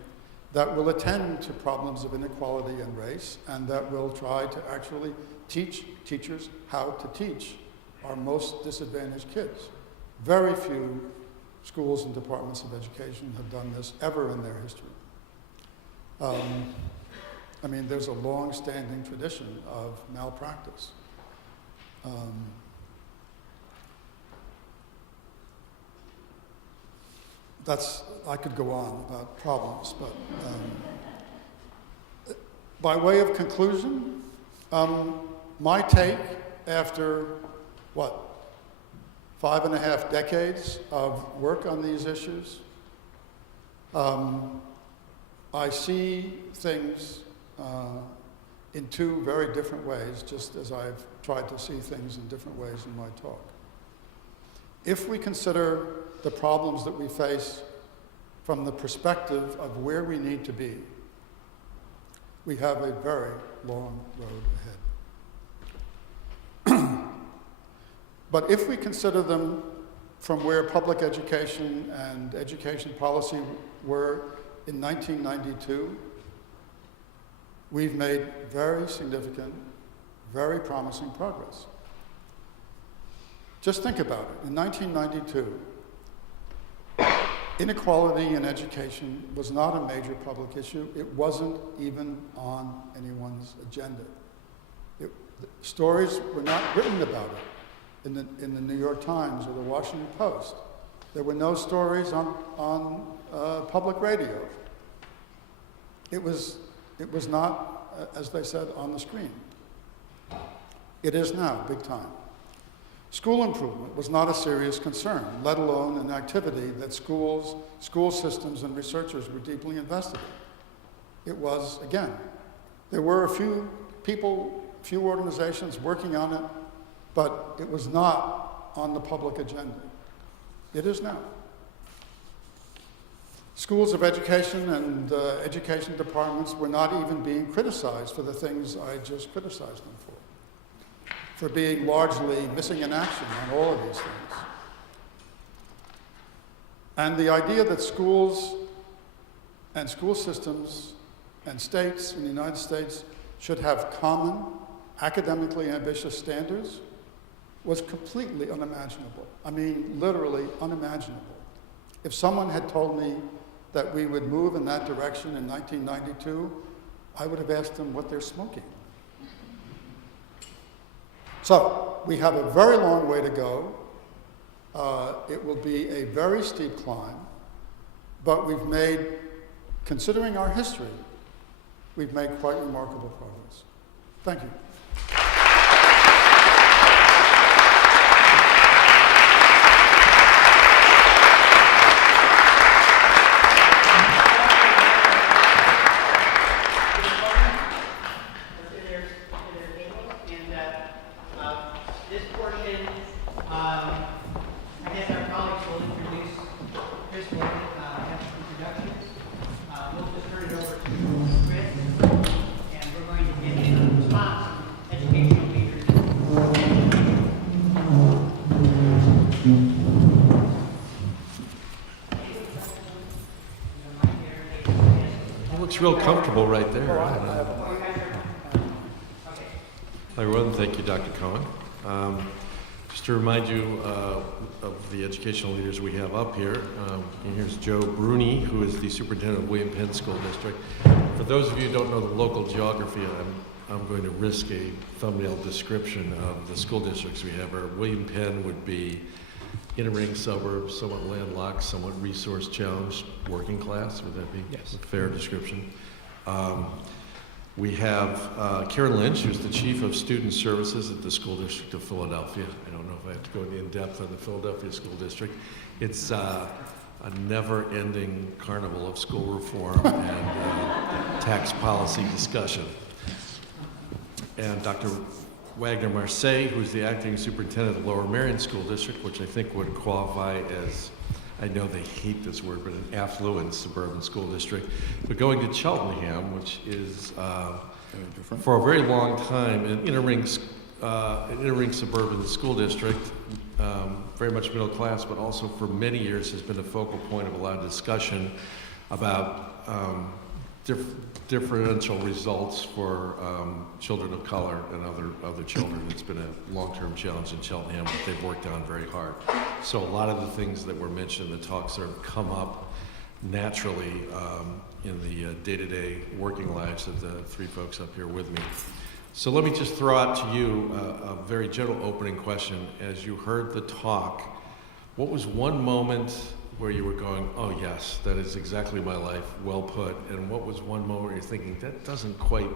that will attend to problems of inequality and race, and that will try to actually teach teachers how to teach our most disadvantaged kids. Very few schools and departments of education have done this ever in their history. I mean, there's a long-standing tradition of malpractice. I could go on about problems, but by way of conclusion, my take after, 5.5 decades of work on these issues, I see things in two very different ways, just as I've tried to see things in different ways in my talk. If we consider the problems that we face from the perspective of where we need to be, we have a very long road ahead. But if we consider them from where public education and education policy were in 1992, we've made very significant, very promising progress. Just think about it. In 1992, inequality in education was not a major public issue. It wasn't even on anyone's agenda. Stories were not written about it in the New York Times or the Washington Post. There were no stories on public radio. It was not, as they said, on the screen. It is now, big time. School improvement was not a serious concern, let alone an activity that schools, school systems, and researchers were deeply invested in. It was, again, there were a few people, few organizations working on it, but it was not on the public agenda. It is now. Schools of education and education departments were not even being criticized for the things I just criticized them for being largely missing in action on all of these things. And the idea that schools and school systems and states in the United States should have common, academically ambitious standards was completely unimaginable. I mean, literally unimaginable. If someone had told me that we would move in that direction in 1992, I would have asked them what they're smoking. So, we have a very long way to go. It will be a very steep climb, but we've made, considering our history, we've made quite remarkable progress. Thank you. Looks real comfortable right there. Hi, everyone. Thank you, Dr. Cohen. Just to remind you of the educational leaders we have up here. And here's Joe Bruni, who is the superintendent of William Penn School District. For those of you who don't know the local geography, I'm going to risk a thumbnail description of the school districts we have. Our William Penn would be inner ring suburbs, somewhat landlocked, somewhat resource challenged, working class. Would that be a fair description? We have Karen Lynch, who's the Chief of Student Services at the School District of Philadelphia. I don't know if I have to go in depth on the Philadelphia School District. It's a never-ending carnival of school reform and tax policy discussion. And Dr. Wagner Harris, who's the acting superintendent of the Lower Merion School District, which I think would qualify as, I know they hate this word, but an affluent suburban school district. But going to Cheltenham, which is, for a very long time, an inner ring suburban school district, very much middle class, but also for many years has been a focal point of a lot of discussion about differential results for children of color and other children. It's been a long-term challenge in Cheltenham that they've worked on very hard. So a lot of the things that were mentioned in the talk sort of come up naturally in the day-to-day working lives of the three folks up here with me. So let me just throw out to you a very general opening question. As you heard the talk, what was one moment where you were going, oh yes, that is exactly my life, well put, and what was one moment where you're thinking, that doesn't quite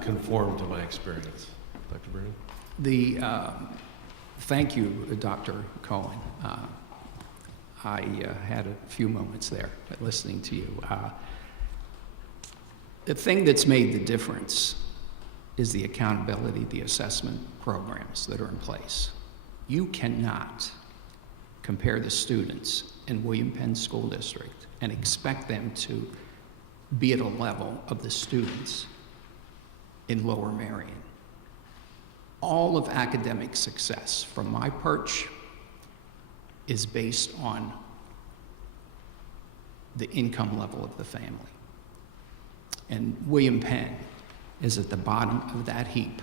conform to my experience? Dr. Bruno? Thank you, Dr. Cohen. I had a few moments there listening to you. The thing that's made the difference is the accountability, the assessment programs that are in place. You cannot compare the students in William Penn School District and expect them to be at a level of the students in Lower Merion. All of academic success from my perch is based on the income level of the family. And William Penn is at the bottom of that heap.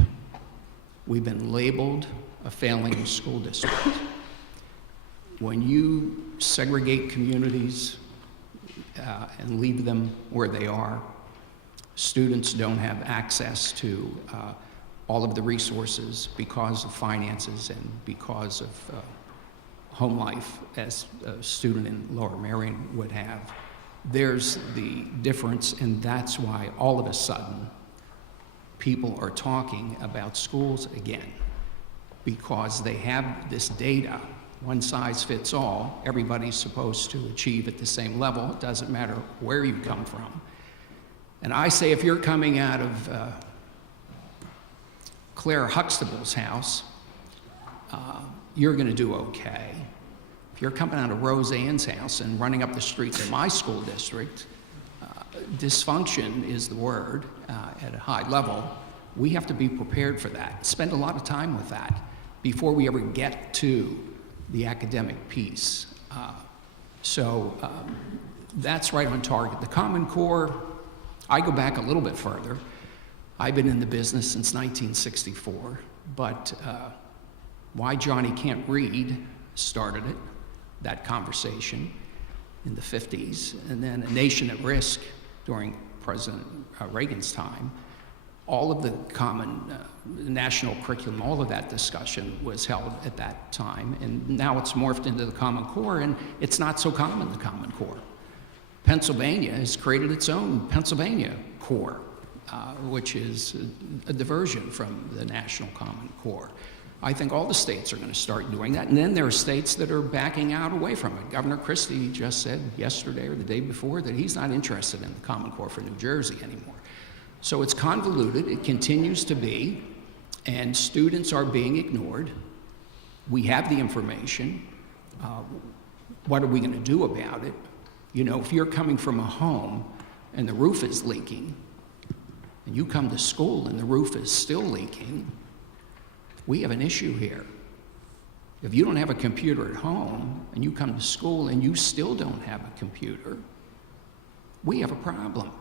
We've been labeled a failing school district. When you segregate communities and leave them where they are, students don't have access to all of the resources because of finances and because of home life as a student in Lower Merion would have. There's the difference, and that's why all of a sudden people are talking about schools again, because they have this data. One size fits all. Everybody's supposed to achieve at the same level. It doesn't matter where you come from. And I say, if you're coming out of Claire Huxtable's house, you're going to do okay. If you're coming out of Roseanne's house and running up the streets of my school district, dysfunction is the word at a high level. We have to be prepared for that. Spend a lot of time with that before we ever get to the academic piece. That's right on target. The Common Core, I go back a little bit further. I've been in the business since 1964, but why Johnny Can't Read started it, that conversation in the 50s, and then A Nation at Risk during President Reagan's time. All of the common national curriculum, all of that discussion was held at that time, and now it's morphed into the Common Core, and it's not so common, the Common Core. Pennsylvania has created its own Pennsylvania Core, which is a diversion from the National Common Core. I think all the states are going to start doing that, and then there are states that are backing out away from it. Governor Christie just said yesterday or the day before that he's not interested in the Common Core for New Jersey anymore. So it's convoluted, it continues to be, and students are being ignored. We have the information. What are we going to do about it? You know, if you're coming from a home and the roof is leaking, and you come to school and the roof is still leaking, we have an issue here. If you don't have a computer at home and you come to school and you still don't have a computer, we have a problem.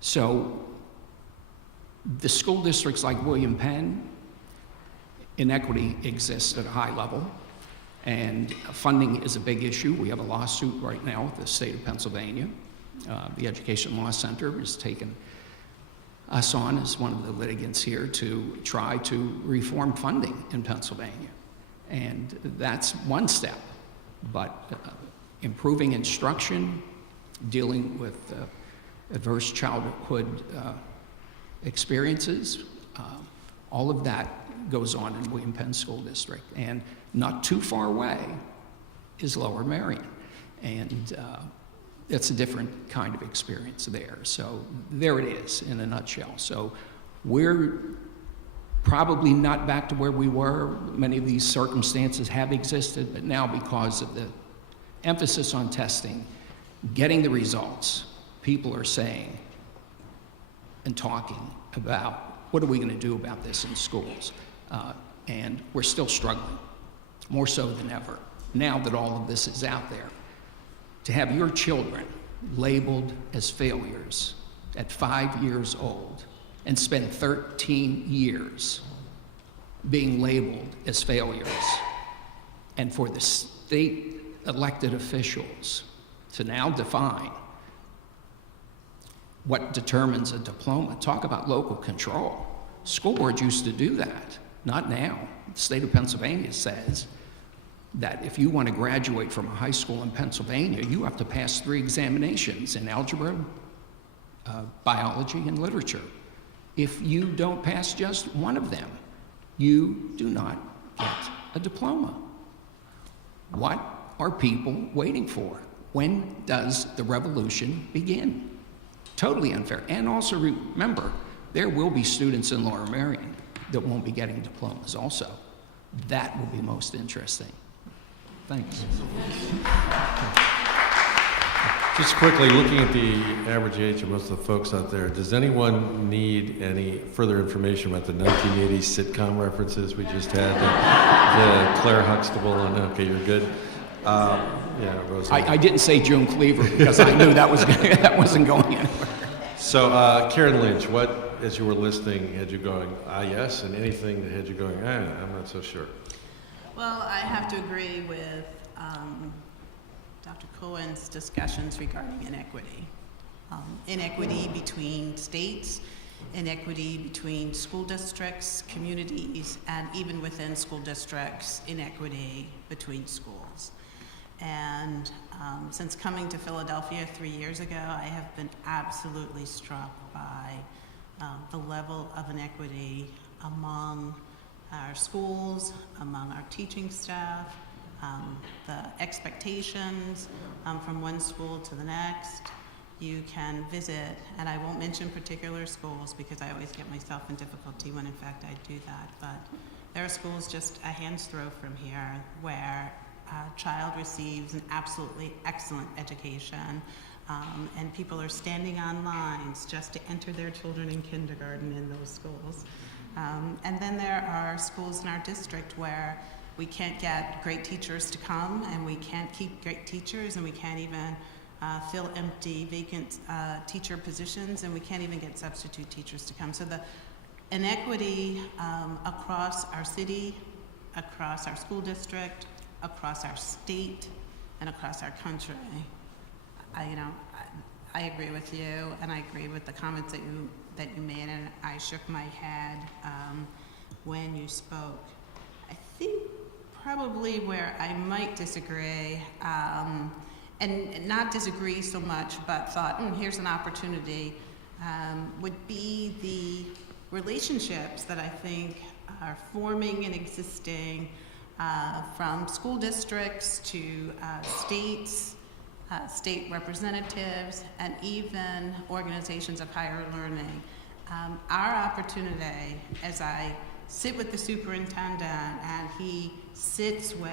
So the school districts like William Penn, inequity exists at a high level, and funding is a big issue. We have a lawsuit right now with the state of Pennsylvania. The Education Law Center has taken us on as one of the litigants here to try to reform funding in Pennsylvania. And that's one step, but improving instruction, dealing with adverse childhood experiences, all of that goes on in William Penn School District. And not too far away is Lower Merion. And it's a different kind of experience there. So there it is in a nutshell. So we're probably not back to where we were. Many of these circumstances have existed, but now because of the emphasis on testing, getting the results, people are saying and talking about what are we going to do about this in schools. And we're still struggling, more so than ever, now that all of this is out there. To have your children labeled as failures at 5 years old and spend 13 years being labeled as failures, and for the state elected officials to now define what determines a diploma. Talk about local control. School boards used to do that, not now. The state of Pennsylvania says that if you want to graduate from a high school in Pennsylvania, you have to pass 3 examinations in algebra, biology, and literature. If you don't pass just one of them, you do not get a diploma. What are people waiting for? When does the revolution begin? Totally unfair. And also remember, there will be students in Lower Merion that won't be getting diplomas also. That will be most interesting. Thanks. Just quickly, looking at the average age of most of the folks out there, does anyone need any further information about the 1980s sitcom references we just had? The Claire Huxtable on, okay, you're good. Yeah, Rosa. I didn't say June Cleaver because I knew that wasn't going anywhere. So, Karen Lynch, what, as you were listening, had you going, yes, and anything that had you going, I'm not so sure? Well, I have to agree with Dr. Cohen's discussions regarding inequity. Inequity between states, inequity between school districts, communities, and even within school districts, inequity between schools. And since coming to Philadelphia 3 years ago, I have been absolutely struck by the level of inequity among our schools, among our teaching staff, the expectations from one school to the next. You can visit, and I won't mention particular schools because I always get myself in difficulty when in fact I do that, but there are schools just a hand's throw from here where a child receives an absolutely excellent education, and people are standing on lines just to enter their children in kindergarten in those schools. And then there are schools in our district where we can't get great teachers to come, and we can't keep great teachers, and we can't even fill empty vacant teacher positions, and we can't even get substitute teachers to come. So the inequity across our city, across our school district, across our state, and across our country. I agree with you, and I agree with the comments that you made, and I shook my head when you spoke. I think probably where I might disagree, and not disagree so much, but thought, here's an opportunity, would be the relationships that I think are forming and existing from school districts to states, state representatives, and even organizations of higher learning. Our opportunity, as I sit with the superintendent and he sits with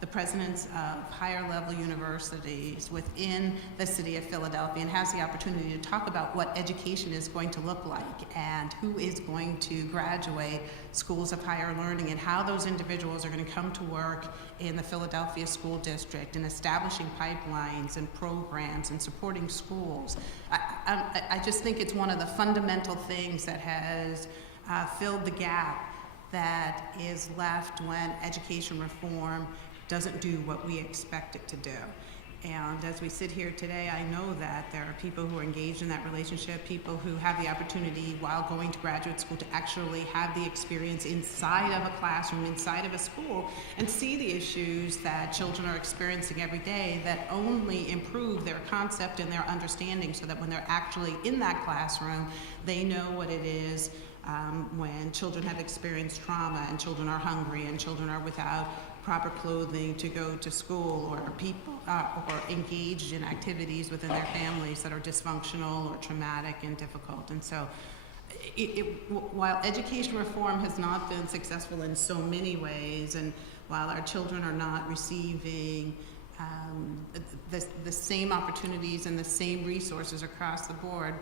the presidents of higher level universities within the city of Philadelphia and has the opportunity to talk about what education is going to look like and who is going to graduate schools of higher learning and how those individuals are going to come to work in the Philadelphia School District and establishing pipelines and programs and supporting schools. I just think it's one of the fundamental things that has filled the gap that is left when education reform doesn't do what we expect it to do. And as we sit here today, I know that there are people who are engaged in that relationship, people who have the opportunity while going to graduate school to actually have the experience inside of a classroom, inside of a school, and see the issues that children are experiencing every day that only improve their concept and their understanding so that when they're actually in that classroom, they know what it is when children have experienced trauma and children are hungry and children are without proper clothing to go to school, or people or engaged in activities within their families that are dysfunctional or traumatic and difficult. And so while education reform has not been successful in so many ways, and while our children are not receiving the same opportunities and the same resources across the board,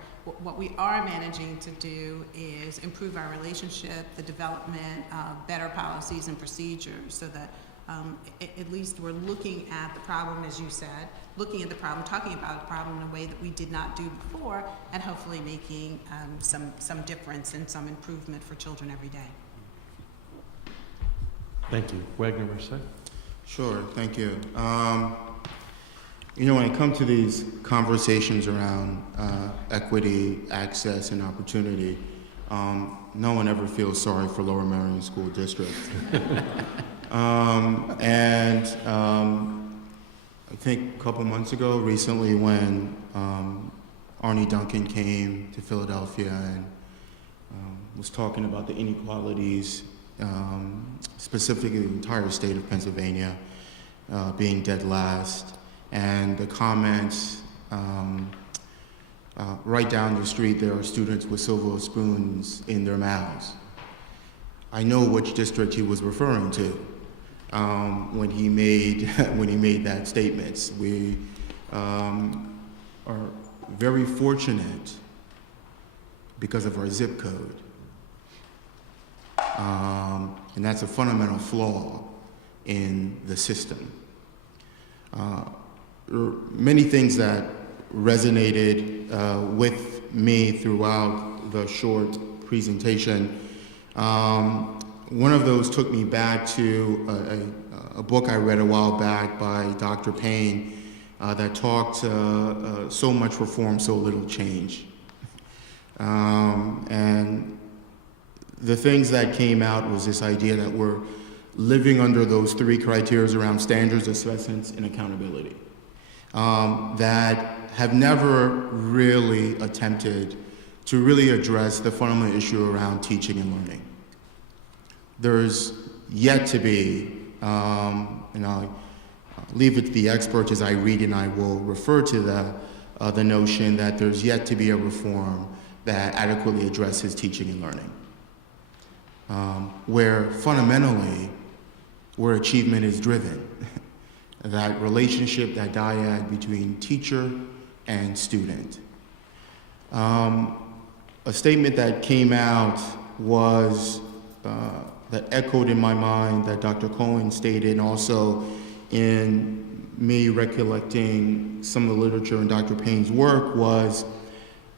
what we are managing to do is improve our relationship, the development of better policies and procedures so that at least we're looking at the problem, as you said, looking at the problem, talking about the problem in a way that we did not do before, and hopefully making some difference and some improvement for children every day. Thank you. Wagner Harris. Sure, thank you. When it comes to these conversations around equity, access, and opportunity, No one ever feels sorry for Lower Merion School District. I think a couple months ago, recently, when Arnie Duncan came to Philadelphia and was talking about the inequalities, specifically the entire state of Pennsylvania being dead last, and the comments, right down the street there are students with silver spoons in their mouths. I know which district he was referring to when he made that statement. We are very fortunate because of our zip code. And that's a fundamental flaw in the system. There are many things that resonated with me throughout the short presentation. One of those took me back to a book I read a while back by Dr. Payne that talked so much reform, so little change. And the things that came out was this idea that we're living under those three criteria around standards, assessments, and accountability that have never really attempted to really address the fundamental issue around teaching and learning. There's yet to be, and I'll leave it to the experts as I read, and I will refer to the notion that there's yet to be a reform that adequately addresses teaching and learning. Where fundamentally, where achievement is driven, that relationship, that dyad between teacher and student. A statement that came out was, that echoed in my mind that Dr. Cohen stated, and also in me recollecting some of the literature in Dr. Payne's work, was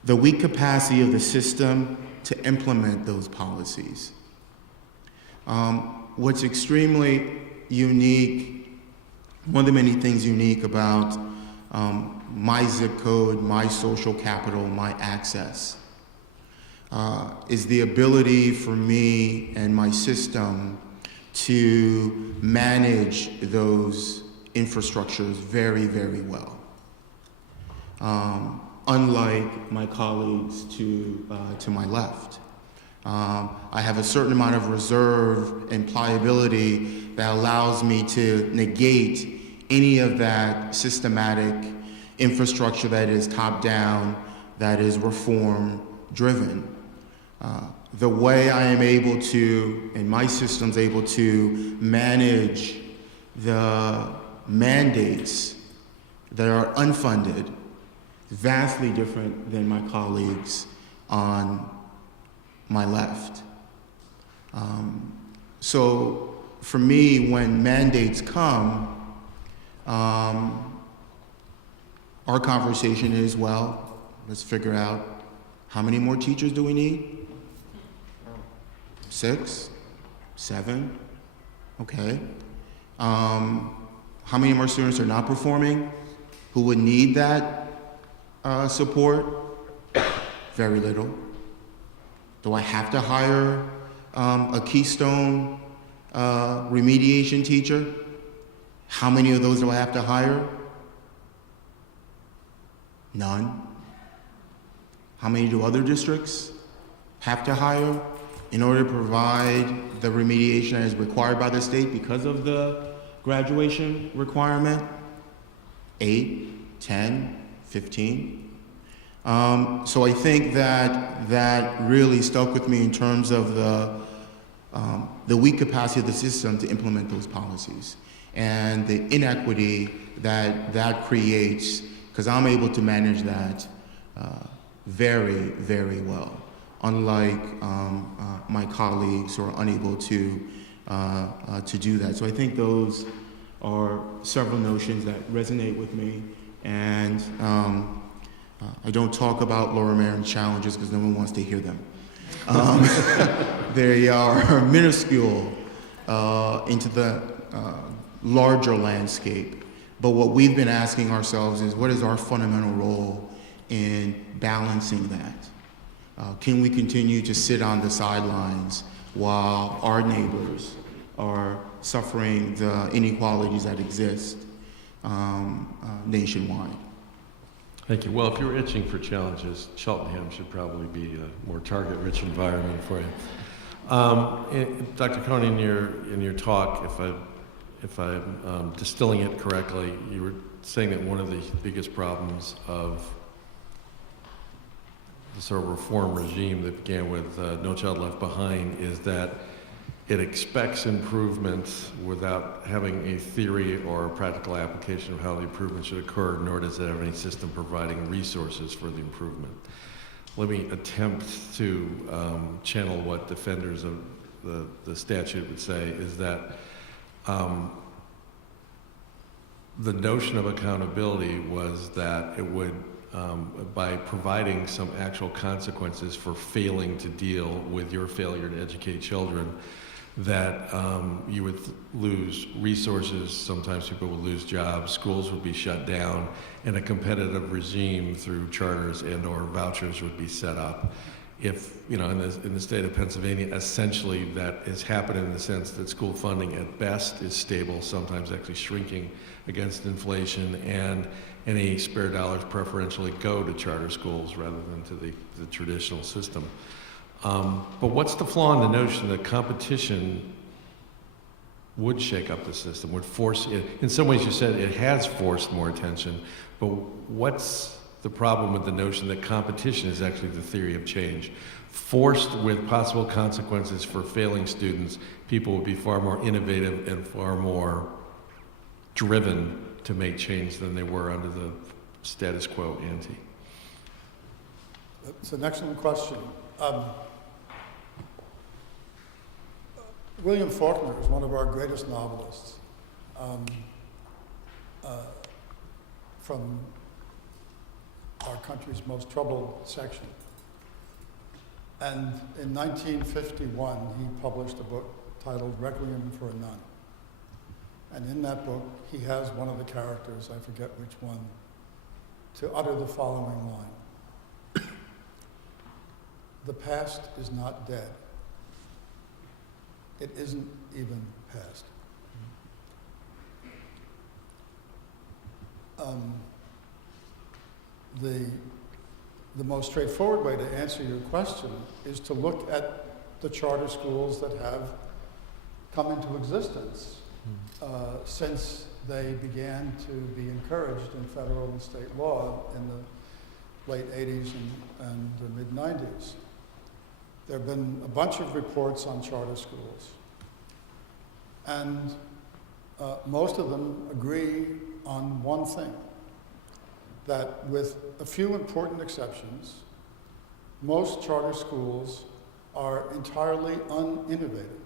the weak capacity of the system to implement those policies. What's extremely unique, one of the many things unique about my zip code, my social capital, my access, is the ability for me and my system to manage those infrastructures very, very well. Unlike my colleagues to my left. I have a certain amount of reserve and pliability that allows me to negate any of that systematic infrastructure that is top-down, that is reform-driven. The way I am able to, and my system's able to manage the mandates that are unfunded, vastly different than my colleagues on my left. So for me, when mandates come, our conversation is, well, let's figure out how many more teachers do we need? 6? 7? Okay. How many more students are not performing who would need that support? Very little. Do I have to hire a Keystone remediation teacher? How many of those do I have to hire? None. How many do other districts have to hire in order to provide the remediation that is required by the state because of the graduation requirement? 8, 10, 15. So I think that really stuck with me in terms of the weak capacity of the system to implement those policies and the inequity that creates, because I'm able to manage that very, very well, unlike my colleagues who are unable to do that. So I think those are several notions that resonate with me, and I don't talk about Lower Merion challenges because no one wants to hear them. They are minuscule into the larger landscape. But what we've been asking ourselves is, what is our fundamental role in balancing that? Can we continue to sit on the sidelines while our neighbors are suffering the inequalities that exist nationwide? Thank you. Well, if you're itching for challenges, Cheltenham should probably be a more target-rich environment for you. Dr. Cohn, in your talk, if I'm distilling it correctly, you were saying that one of the biggest problems of the sort of reform regime that began with No Child Left Behind is that it expects improvements without having a theory or a practical application of how the improvement should occur, nor does it have any system providing resources for the improvement. Let me attempt to channel what defenders of the statute would say, is that the notion of accountability was that it would, by providing some actual consequences for failing to deal with your failure to educate children, that you would lose resources, sometimes people would lose jobs, schools would be shut down, and a competitive regime through charters and or vouchers would be set up. If, you know, in the state of Pennsylvania, essentially that is happening in the sense that school funding at best is stable, sometimes actually shrinking against inflation, and any spare dollars preferentially go to charter schools rather than to the traditional system. But what's the flaw in the notion that competition would shake up the system, would force it? In some ways you said it has forced more attention, but what's the problem with the notion that competition is actually the theory of change? Forced with possible consequences for failing students, people would be far more innovative and far more driven to make change than they were under the status quo ante. It's an excellent question. William Faulkner is one of our greatest novelists from our country's most troubled section. And in 1951, he published a book titled Requiem for a Nun. And in that book, he has one of the characters, I forget which one, to utter the following line. The past is not dead. It isn't even past. The most straightforward way to answer your question is to look at the charter schools that have come into existence since they began to be encouraged in federal and state law in the late 80s and the mid-90s. There have been a bunch of reports on charter schools, and most of them agree on one thing, that with a few important exceptions, most charter schools are entirely uninnovative.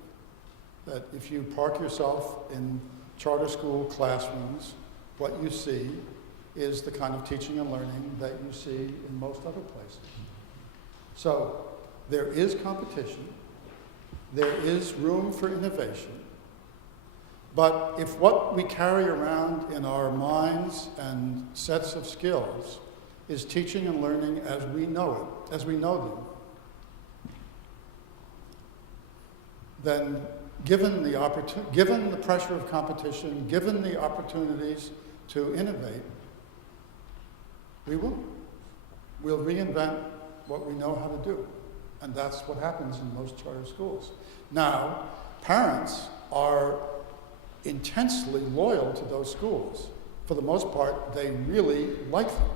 That if you park yourself in charter school classrooms, what you see is the kind of teaching and learning that you see in most other places. So there is competition, there is room for innovation, but if what we carry around in our minds and sets of skills is teaching and learning as we know it, as we know them, then given the pressure of competition, given the opportunities to innovate, we will. We'll reinvent what we know how to do. And that's what happens in most charter schools. Now, parents are intensely loyal to those schools. For the most part, they really like them.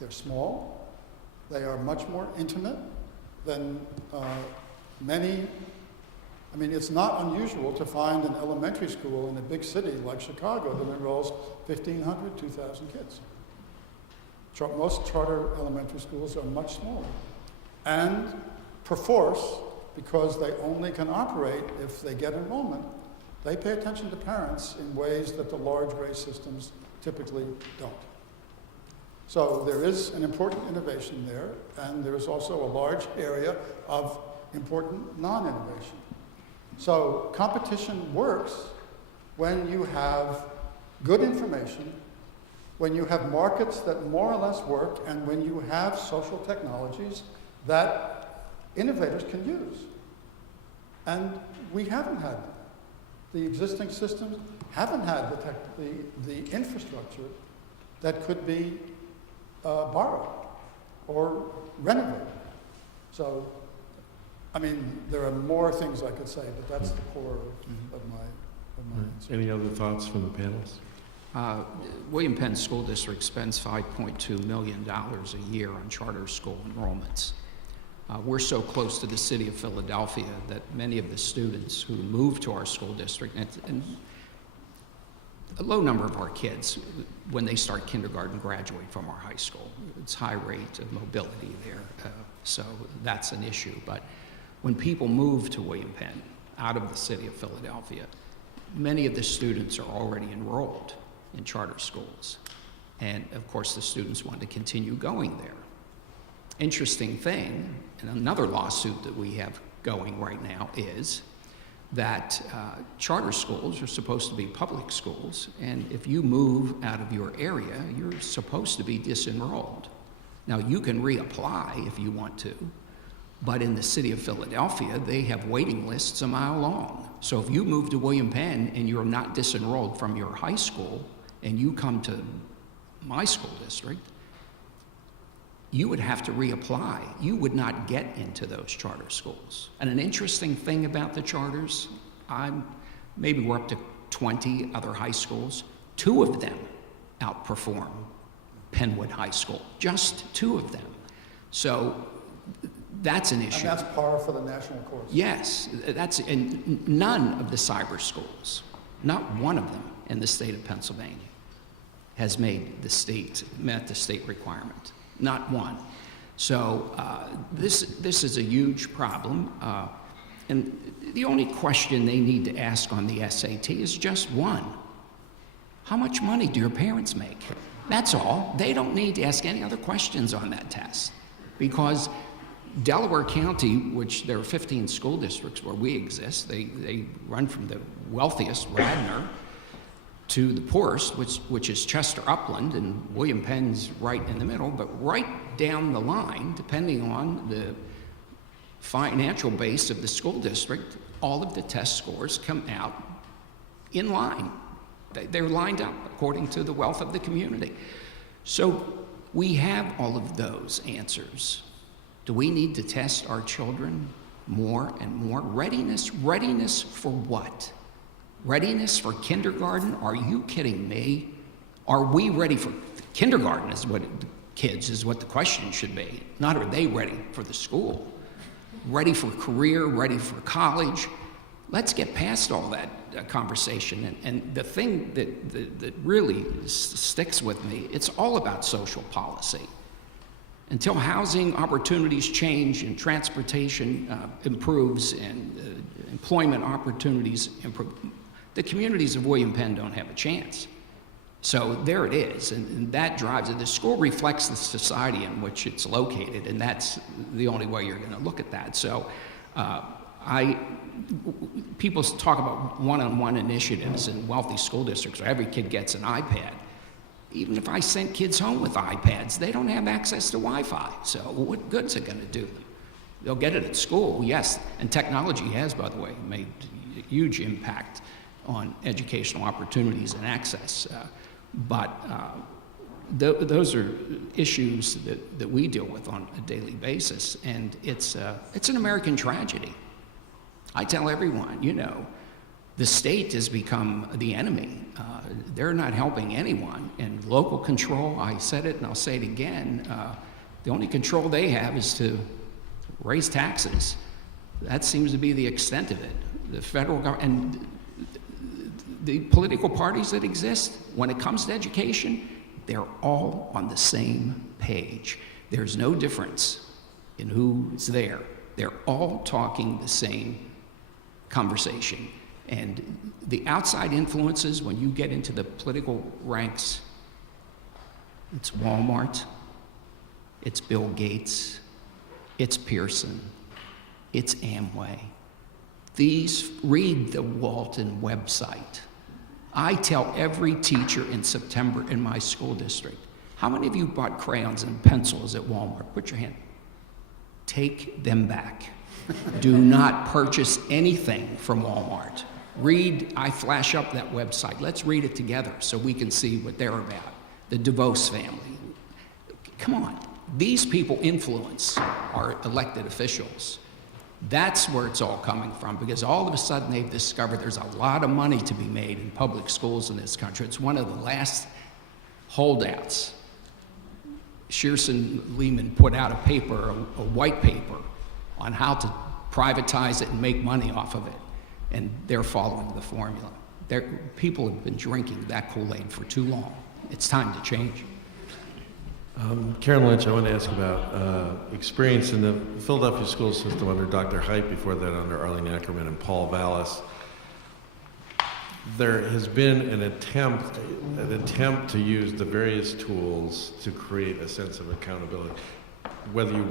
They're small. They are much more intimate than many. I mean, it's not unusual to find an elementary school in a big city like Chicago that enrolls 1,500, 2,000 kids. Most charter elementary schools are much smaller. And perforce, because they only can operate if they get enrollment, they pay attention to parents in ways that the large race systems typically don't. So there is an important innovation there, and there's also a large area of important non-innovation. So competition works when you have good information, when you have markets that more or less work, and when you have social technologies that innovators can use. And we haven't had, the existing systems haven't had the infrastructure that could be borrowed or renovated. So, I mean, there are more things I could say, but that's the core of my answer. Any other thoughts from the panelists? William Penn School District spends $5.2 million a year on charter school enrollments. We're so close to the city of Philadelphia that many of the students who move to our school district, and a low number of our kids, when they start kindergarten, graduate from our high school. It's high rate of mobility there, so that's an issue. But when people move to William Penn out of the city of Philadelphia, many of the students are already enrolled in charter schools. And of course, the students want to continue going there. Interesting thing, and another lawsuit that we have going right now is that charter schools are supposed to be public schools, and if you move out of your area, you're supposed to be disenrolled. Now, you can reapply if you want to, but in the city of Philadelphia, they have waiting lists a mile long. So if you move to William Penn and you're not disenrolled from your high school, and you come to my school district, you would have to reapply. You would not get into those charter schools. And an interesting thing about the charters, maybe we're up to 20 other high schools. 2 of them outperform Penwood High School, just 2 of them. So that's an issue. And that's par for the national course. Yes, and none of the cyber schools, not one of them in the state of Pennsylvania, has met the state requirement. Not one. So this is a huge problem. And the only question they need to ask on the SAT is just one. How much money do your parents make? That's all. They don't need to ask any other questions on that test. Because Delaware County, which there are 15 school districts where we exist, they run from the wealthiest, Wagner, to the poorest, which is Chester Upland, and William Penn's right in the middle, but right down the line, depending on the financial base of the school district, all of the test scores come out in line. They're lined up according to the wealth of the community. So we have all of those answers. Do we need to test our children more and more? Readiness for what? Readiness for kindergarten? Are you kidding me? Are we ready for kindergarten is what the question should be. Not are they ready for the school. Ready for career, ready for college. Let's get past all that conversation. And the thing that really sticks with me, it's all about social policy. Until housing opportunities change and transportation improves and employment opportunities improve, the communities of William Penn don't have a chance. So there it is, and that drives it. The school reflects the society in which it's located, and that's the only way you're going to look at that. So people talk about one-on-one initiatives in wealthy school districts where every kid gets an iPad. Even if I sent kids home with iPads, they don't have access to Wi-Fi. So what good's it going to do them? They'll get it at school, yes. And technology has, by the way, made a huge impact on educational opportunities and access. Those are issues that we deal with on a daily basis. And it's an American tragedy. I tell everyone, the state has become the enemy. They're not helping anyone. And local control, I said it and I'll say it again, the only control they have is to raise taxes. That seems to be the extent of it. The federal government and the political parties that exist, when it comes to education, they're all on the same page. There's no difference in who's there. They're all talking the same conversation. And the outside influences, when you get into the political ranks, it's Walmart, it's Bill Gates, it's Pearson, it's Amway. Read the Walton website. I tell every teacher in September in my school district, how many of you bought crayons and pencils at Walmart? Put your hand. take them back. Do not purchase anything from Walmart. I flash up that website. Let's read it together so we can see what they're about. The DeVos family. Come on. These people influence our elected officials. That's where it's all coming from, because all of a sudden they've discovered there's a lot of money to be made in public schools in this country. It's one of the last holdouts. Shearson Lehman put out a paper, a white paper, on how to privatize it and make money off of it. And they're following the formula. People have been drinking that Kool-Aid for too long. It's time to change. Karen Lynch, I want to ask about experience in the Philadelphia school system under Dr. Haidt, before that under Arlene Ackerman and Paul Vallis. There has been an attempt to use the various tools to create a sense of accountability. Whether you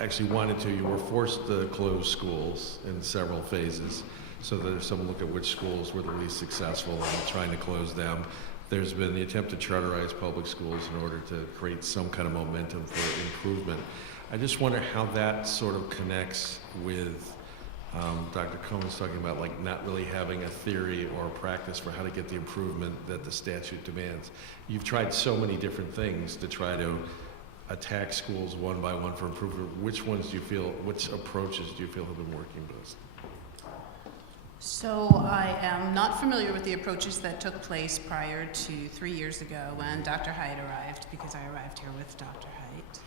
actually wanted to, you were forced to close schools in several phases, so that there's some look at which schools were the least successful and trying to close them. There's been the attempt to charterize public schools in order to create some kind of momentum for improvement. I just wonder how that sort of connects with Dr. Cohen's talking about, like, not really having a theory or a practice for how to get the improvement that the statute demands. You've tried so many different things to try to attack schools one by one for improvement. Which approaches do you feel have been working best? So I am not familiar with the approaches that took place prior to 3 years ago when Dr. Haidt arrived, because I arrived here with Dr. Haidt.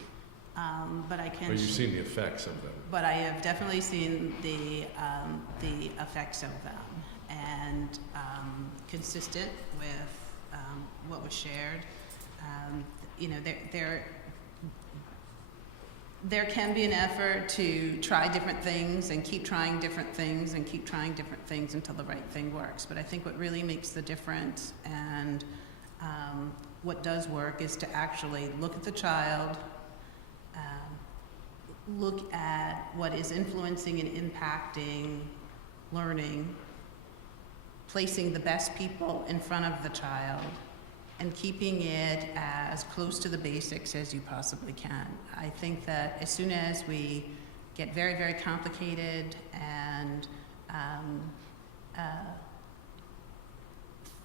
But I can. Well, you've seen the effects of them. But I have definitely seen the effects of them, and consistent with what was shared. You know, there can be an effort to try different things and keep trying different things and keep trying different things until the right thing works. But I think what really makes the difference and what does work is to actually look at the child, look at what is influencing and impacting learning, placing the best people in front of the child, and keeping it as close to the basics as you possibly can. I think that as soon as we get very, very complicated and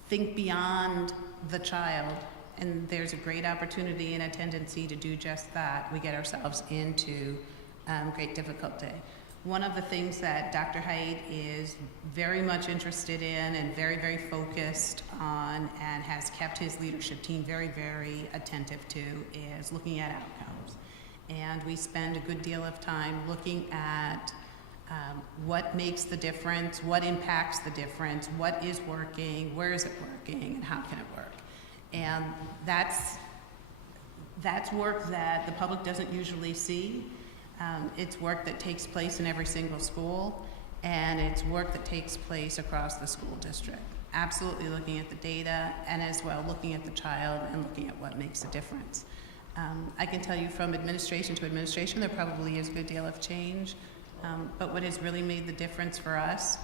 think beyond the child, and there's a great opportunity and a tendency to do just that, we get ourselves into great difficulty. One of the things that Dr. Haidt is very much interested in and very, very focused on, and has kept his leadership team very, very attentive to, is looking at outcomes. And we spend a good deal of time looking at what makes the difference, what impacts the difference, what is working, where is it working, and how can it work. And that's work that the public doesn't usually see. It's work that takes place in every single school, and it's work that takes place across the school district. Absolutely looking at the data, and as well looking at the child and looking at what makes a difference. I can tell you from administration to administration, there probably is a good deal of change, but what has really made the difference for us,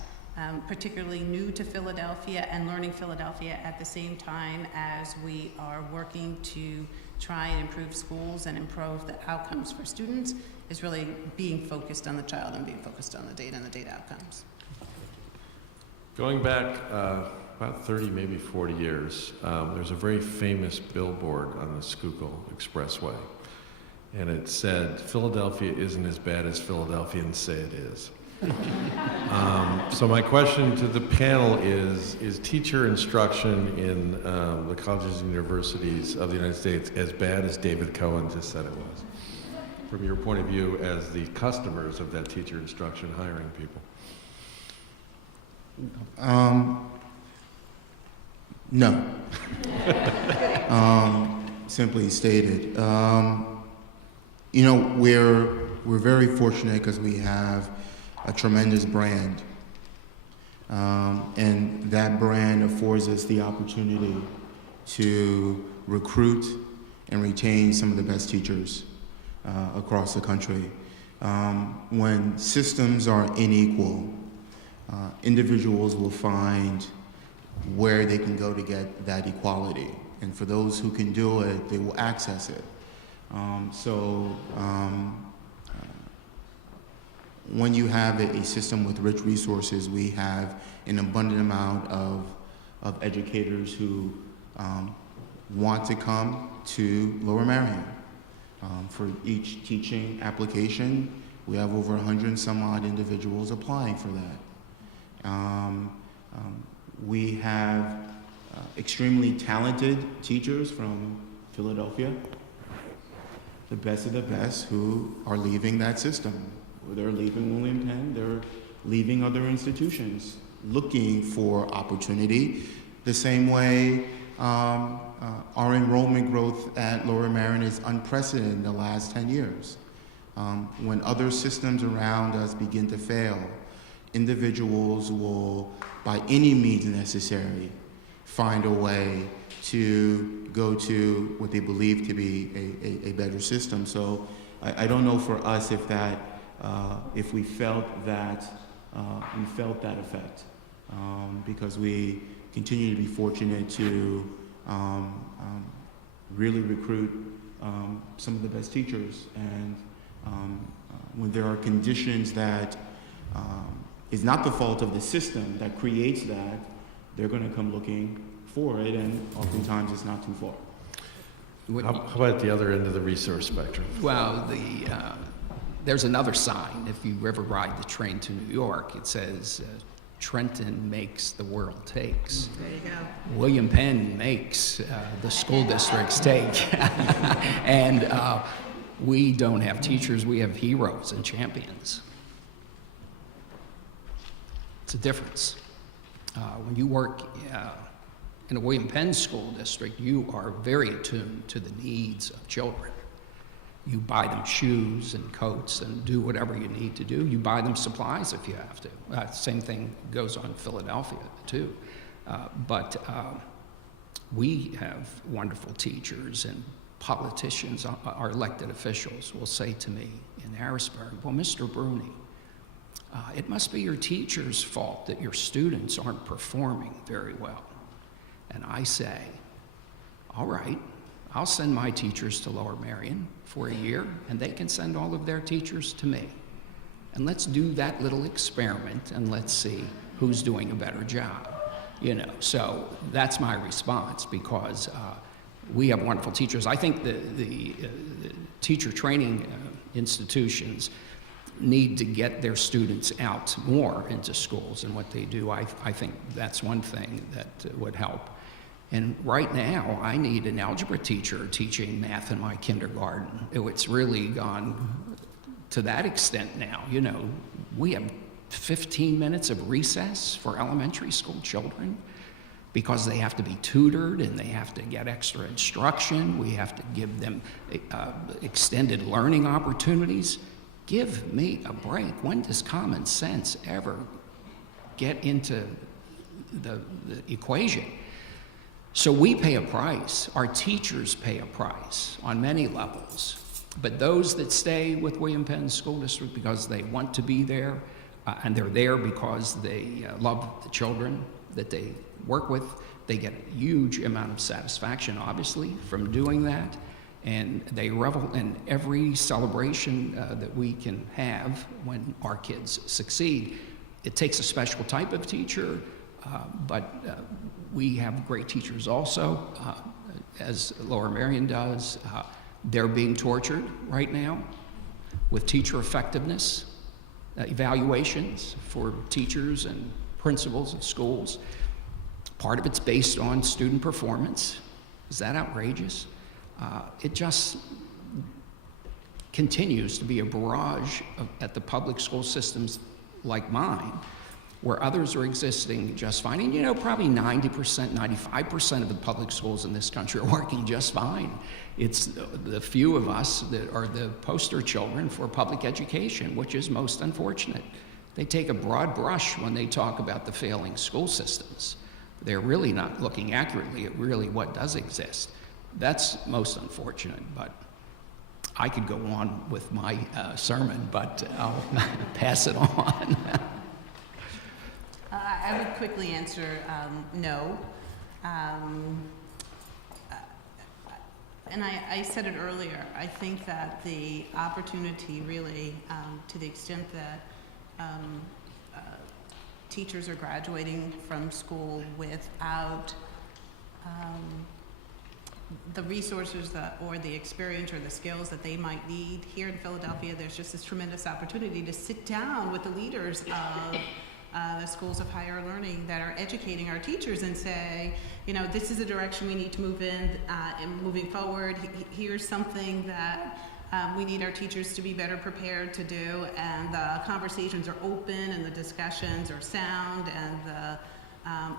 particularly new to Philadelphia and learning Philadelphia at the same time as we are working to try and improve schools and improve the outcomes for students, is really being focused on the child and being focused on the data and the data outcomes. Going back about 30, maybe 40 years, there's a very famous billboard on the Schuylkill Expressway. And it said, "Philadelphia isn't as bad as Philadelphians say it is." So my question to the panel is teacher instruction in the colleges and universities of the United States as bad as David Cohen just said it was? From your point of view as the customers of that teacher instruction hiring people. No. Simply stated. You know, we're very fortunate because we have a tremendous brand. And that brand affords us the opportunity to recruit and retain some of the best teachers across the country. When systems are unequal, individuals will find where they can go to get that equality. And for those who can do it, they will access it. when you have a system with rich resources, we have an abundant amount of educators who want to come to Lower Merion. For each teaching application, we have over 100 and some odd individuals applying for that. We have extremely talented teachers from Philadelphia, the best of the best, who are leaving that system. They're leaving William Penn, they're leaving other institutions, looking for opportunity. The same way our enrollment growth at Lower Merion is unprecedented in the last 10 years. When other systems around us begin to fail, individuals will, by any means necessary, find a way to go to what they believe to be a better system. So I don't know for us if that, if we felt that effect, because we continue to be fortunate to really recruit some of the best teachers, and when there are conditions that is not the fault of the system that creates that, they're going to come looking for it, and oftentimes it's not too far. How about at the other end of the resource spectrum? Well, there's another sign. If you ever ride the train to New York, it says, Trenton makes, the world takes. There you go. William Penn makes, the school districts take. And we don't have teachers, we have heroes and champions. It's a difference. When you work in a William Penn school district, you are very attuned to the needs of children. You buy them shoes and coats and do whatever you need to do. You buy them supplies if you have to. Same thing goes on in Philadelphia, too. But we have wonderful teachers, and politicians, our elected officials, will say to me in Harrisburg, well, Mr. Bruni, it must be your teacher's fault that your students aren't performing very well. And I say, all right, I'll send my teachers to Lower Merion for a year, and they can send all of their teachers to me. And let's do that little experiment, and let's see who's doing a better job. You know, so that's my response, because we have wonderful teachers. I think the teacher training institutions need to get their students out more into schools and what they do. I think that's one thing that would help. And right now, I need an algebra teacher teaching math in my kindergarten. It's really gone to that extent now. You know, we have 15 minutes of recess for elementary school children because they have to be tutored and they have to get extra instruction. We have to give them extended learning opportunities. Give me a break. When does common sense ever get into the equation? So we pay a price. Our teachers pay a price on many levels. But those that stay with William Penn School District because they want to be there, and they're there because they love the children that they work with, they get a huge amount of satisfaction, obviously, from doing that. And they revel in every celebration that we can have when our kids succeed. It takes a special type of teacher, but we have great teachers also, as Lower Merion does. They're being tortured right now with teacher effectiveness evaluations for teachers and principals of schools. Part of it's based on student performance. Is that outrageous? It just continues to be a barrage at the public school systems like mine, where others are existing just fine. And you know, probably 90%, 95% of the public schools in this country are working just fine. It's the few of us that are the poster children for public education, which is most unfortunate. They take a broad brush when they talk about the failing school systems. They're really not looking accurately at really what does exist. That's most unfortunate, but I could go on with my sermon, but I'll pass it on. I would quickly answer no. And I said it earlier, I think that the opportunity really, to the extent that teachers are graduating from school without the resources or the experience or the skills that they might need. Here in Philadelphia, there's just this tremendous opportunity to sit down with the leaders of the schools of higher learning that are educating our teachers and say, you know, this is the direction we need to move in moving forward. Here's something that we need our teachers to be better prepared to do, and the conversations are open and the discussions are sound, and the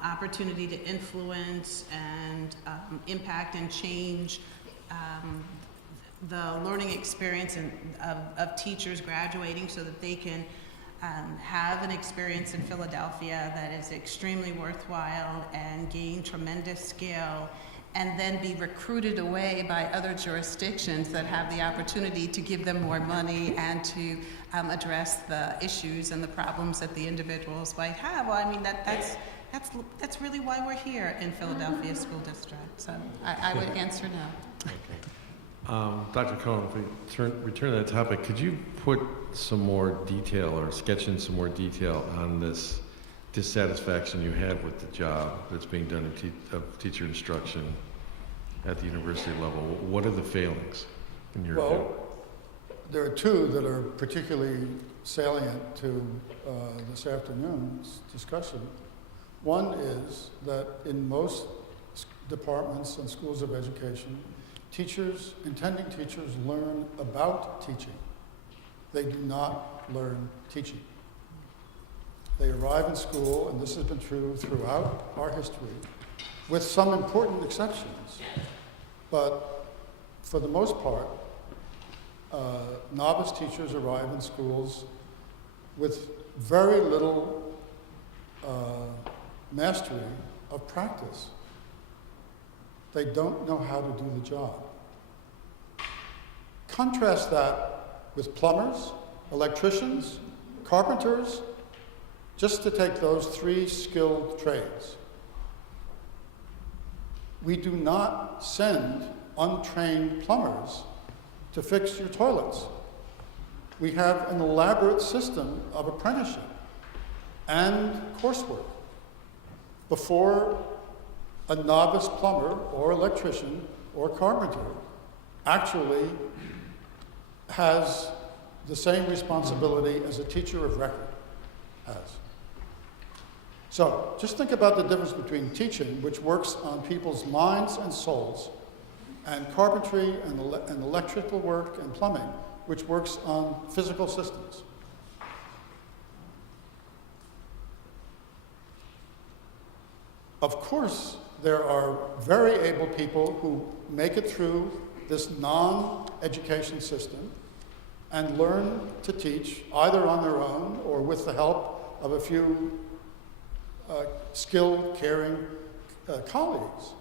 opportunity to influence and impact and change the learning experience of teachers graduating so that they can have an experience in Philadelphia that is extremely worthwhile and gain tremendous skill, and then be recruited away by other jurisdictions that have the opportunity to give them more money and to address the issues and the problems that the individuals might have. Well, I mean, that's really why we're here in Philadelphia School District. So I would answer no. Dr. Cohen, if we return to that topic, could you put some more detail or sketch in some more detail on this dissatisfaction you had with the job that's being done of teacher instruction at the university level? What are the failings in your view? There are two that are particularly salient to this afternoon's discussion. One is that in most departments and schools of education, intending teachers learn about teaching. They do not learn teaching. They arrive in school, and this has been true throughout our history, with some important exceptions. But for the most part, novice teachers arrive in schools with very little mastery of practice. They don't know how to do the job. Contrast that with plumbers, electricians, carpenters, just to take those three skilled trades. We do not send untrained plumbers to fix your toilets. We have an elaborate system of apprenticeship and coursework before a novice plumber or electrician or carpenter actually has the same responsibility as a teacher of record has. So just think about the difference between teaching, which works on people's minds and souls, and carpentry and electrical work and plumbing, which works on physical systems. Of course, there are very able people who make it through this non-education system and learn to teach either on their own or with the help of a few skilled, caring colleagues.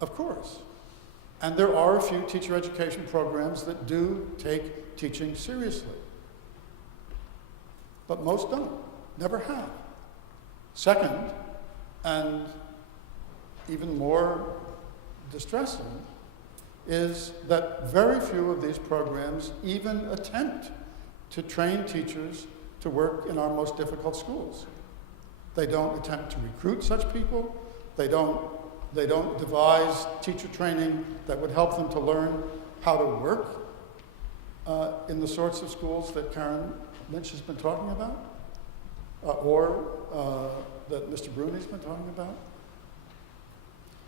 Of course. And there are a few teacher education programs that do take teaching seriously. But most don't, never have. Second, and even more distressing, is that very few of these programs even attempt to train teachers to work in our most difficult schools. They don't attempt to recruit such people. They don't devise teacher training that would help them to learn how to work in the sorts of schools that Karen Lynch has been talking about, or that Mr. Bruni's been talking about.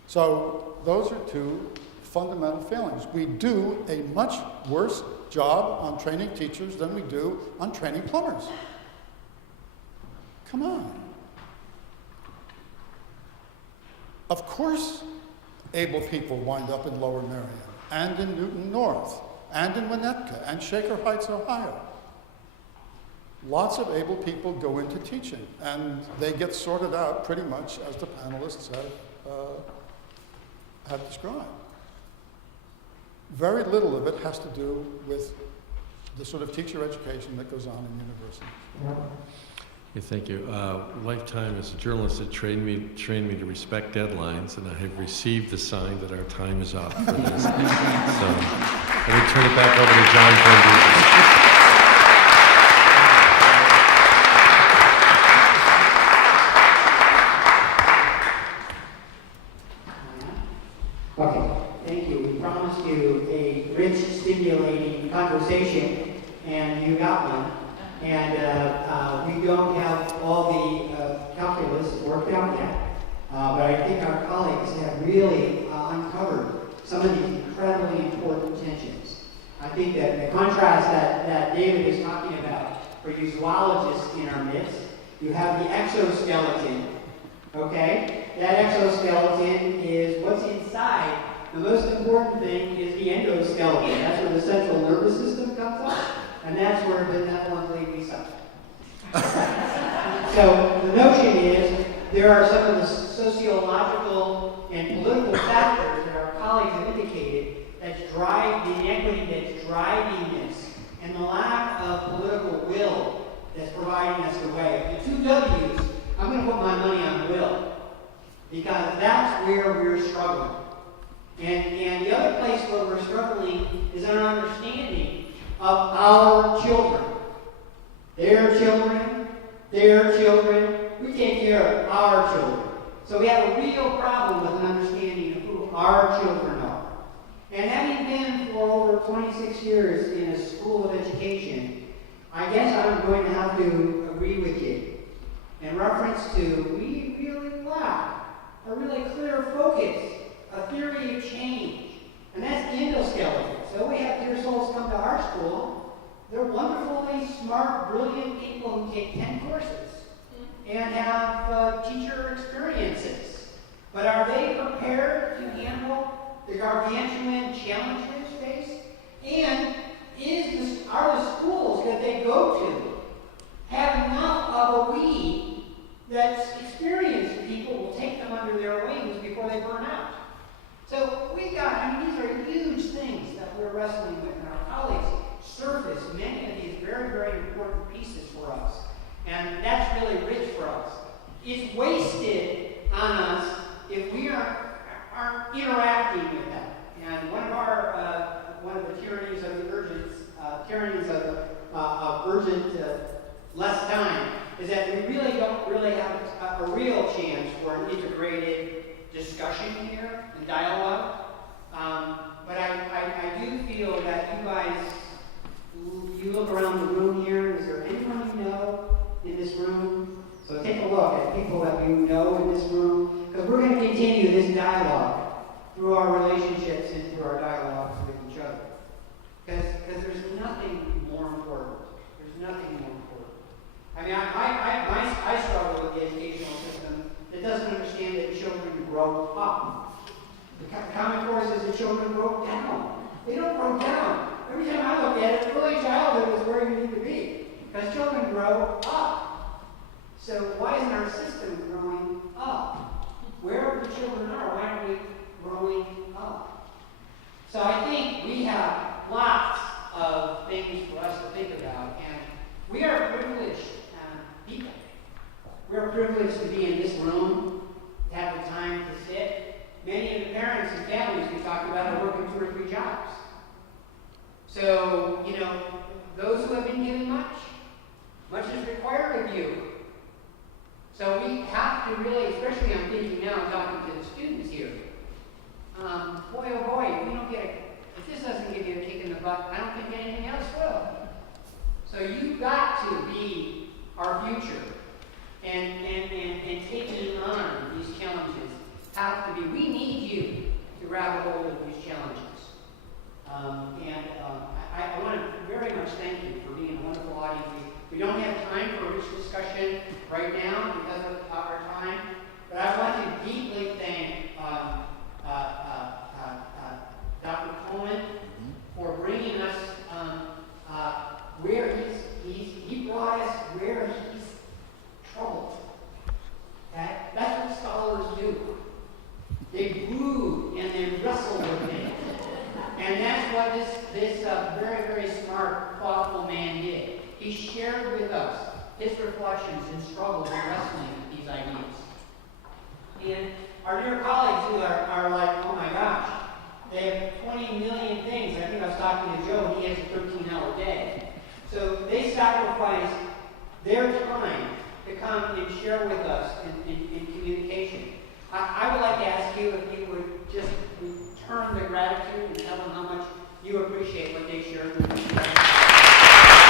So those are two fundamental failings. We do a much worse job on training teachers than we do on training plumbers. Come on. Of course, able people wind up in Lower Merion, and in Newton North, and in Winnetka, and Shaker Heights, Ohio. Lots of able people go into teaching, and they get sorted out pretty much as the panelists have described. Very little of it has to do with the sort of teacher education that goes on in universities. Yeah, thank you. Lifetime as a journalist had trained me to respect deadlines, and I have received the sign that our time is up for this. So let me turn it back over to John Van Dusen. and you got one. And we don't have all the calculus worked out yet. But I think our colleagues have really uncovered some of these incredibly important tensions. I think that the contrast that David is talking about for you zoologists in our midst, you have the exoskeleton, okay? That exoskeleton is what's inside. The most important thing is the endoskeleton. That's where the central nervous system comes up, and that's where benevolently we suffer. So the notion is there are some of the sociological and political factors that our colleagues have indicated that drive the inequity that's driving this, and the lack of political will that's providing us the way. The two W's, I'm going to put my money on will, because that's where we're struggling. And the other place where we're struggling is an understanding of our children. Their children, we take care of our children. So we have a real problem with an understanding of who our children are. And having been for over 26 years in a school of education, I guess I'm going to have to agree with you in reference to we really lack a really clear focus, a theory of change. And that's the endoskeleton. So we have dear souls come to our school. They're wonderfully smart, brilliant people who take 10 courses and have teacher experiences. But are they prepared to handle the gargantuan challenges faced? And are the schools that they go to have enough of a we that's experienced people will take them under their wings before they burn out? So these are huge things that we're wrestling with, and our colleagues surface many of these very, very important pieces for us. And that's really rich for us. It's wasted on us if we aren't interacting with that. And one of the tyrannies of the urgent less time is that we really don't have a real chance for an integrated discussion here and dialogue. But I do feel that you guys, you look around the room here, is there anyone you know in this room? So take a look at people that you know in this room, because we're going to continue this dialogue through our relationships and through our dialogues with each other. Because there's nothing more important. There's nothing more important. I mean, I struggle with the educational system that doesn't understand that children grow up. The Common Core says that children grow down. They don't grow down. Every time I look at it, early childhood is where you need to be. Because children grow up. So why isn't our system growing up? Wherever the children are, why aren't we growing up? So I think we have lots of things for us to think about. And we are privileged people. We're privileged to be in this room, to have the time to sit. Many of the parents and families we talked about are working 2 or 3 jobs. So, those who have been given much is required of you. So we have to really, especially I'm thinking now, I'm talking to the students here. Boy, oh boy, if this doesn't give you a kick in the butt, I don't think anything else will. So you've got to be our future. And taking on these challenges have to be, we need you to grab a hold of these challenges. I want to very much thank you for being a wonderful audience. We don't have time for a rich discussion right now because of our time, but I want to deeply thank Dr. Coleman for bringing us where he brought us where he's troubled. That's what scholars do. They brood and they wrestle with things. And that's what this very, very smart, thoughtful man did. He shared with us his reflections and struggles and wrestling with these ideas. And our dear colleagues who are like, oh my gosh, they have 20 million things. I think I was talking to Joe, and he has a 13-hour day. So they sacrifice their time to come and share with us in communication. I would like to ask you if you would just return their gratitude and tell them how much you appreciate what they shared with you.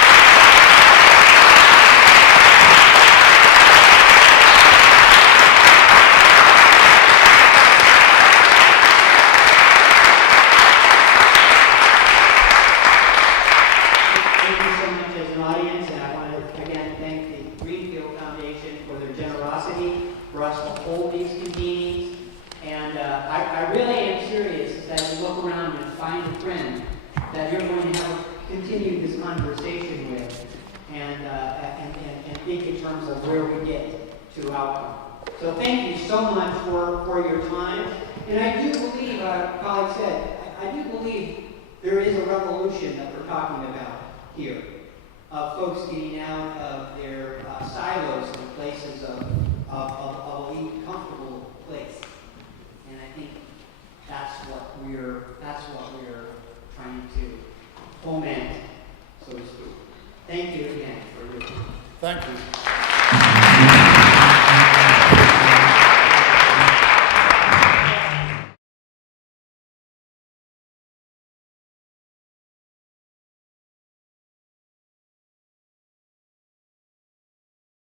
conversation with and think in terms of where we get to outcome. So thank you so much for your time. And I do believe, colleague said, I do believe there is a revolution that we're talking about here, of folks getting out of their silos and places of a comfortable place. And I think that's what we're trying to foment, so to speak. Thank you again for your time. Thank you.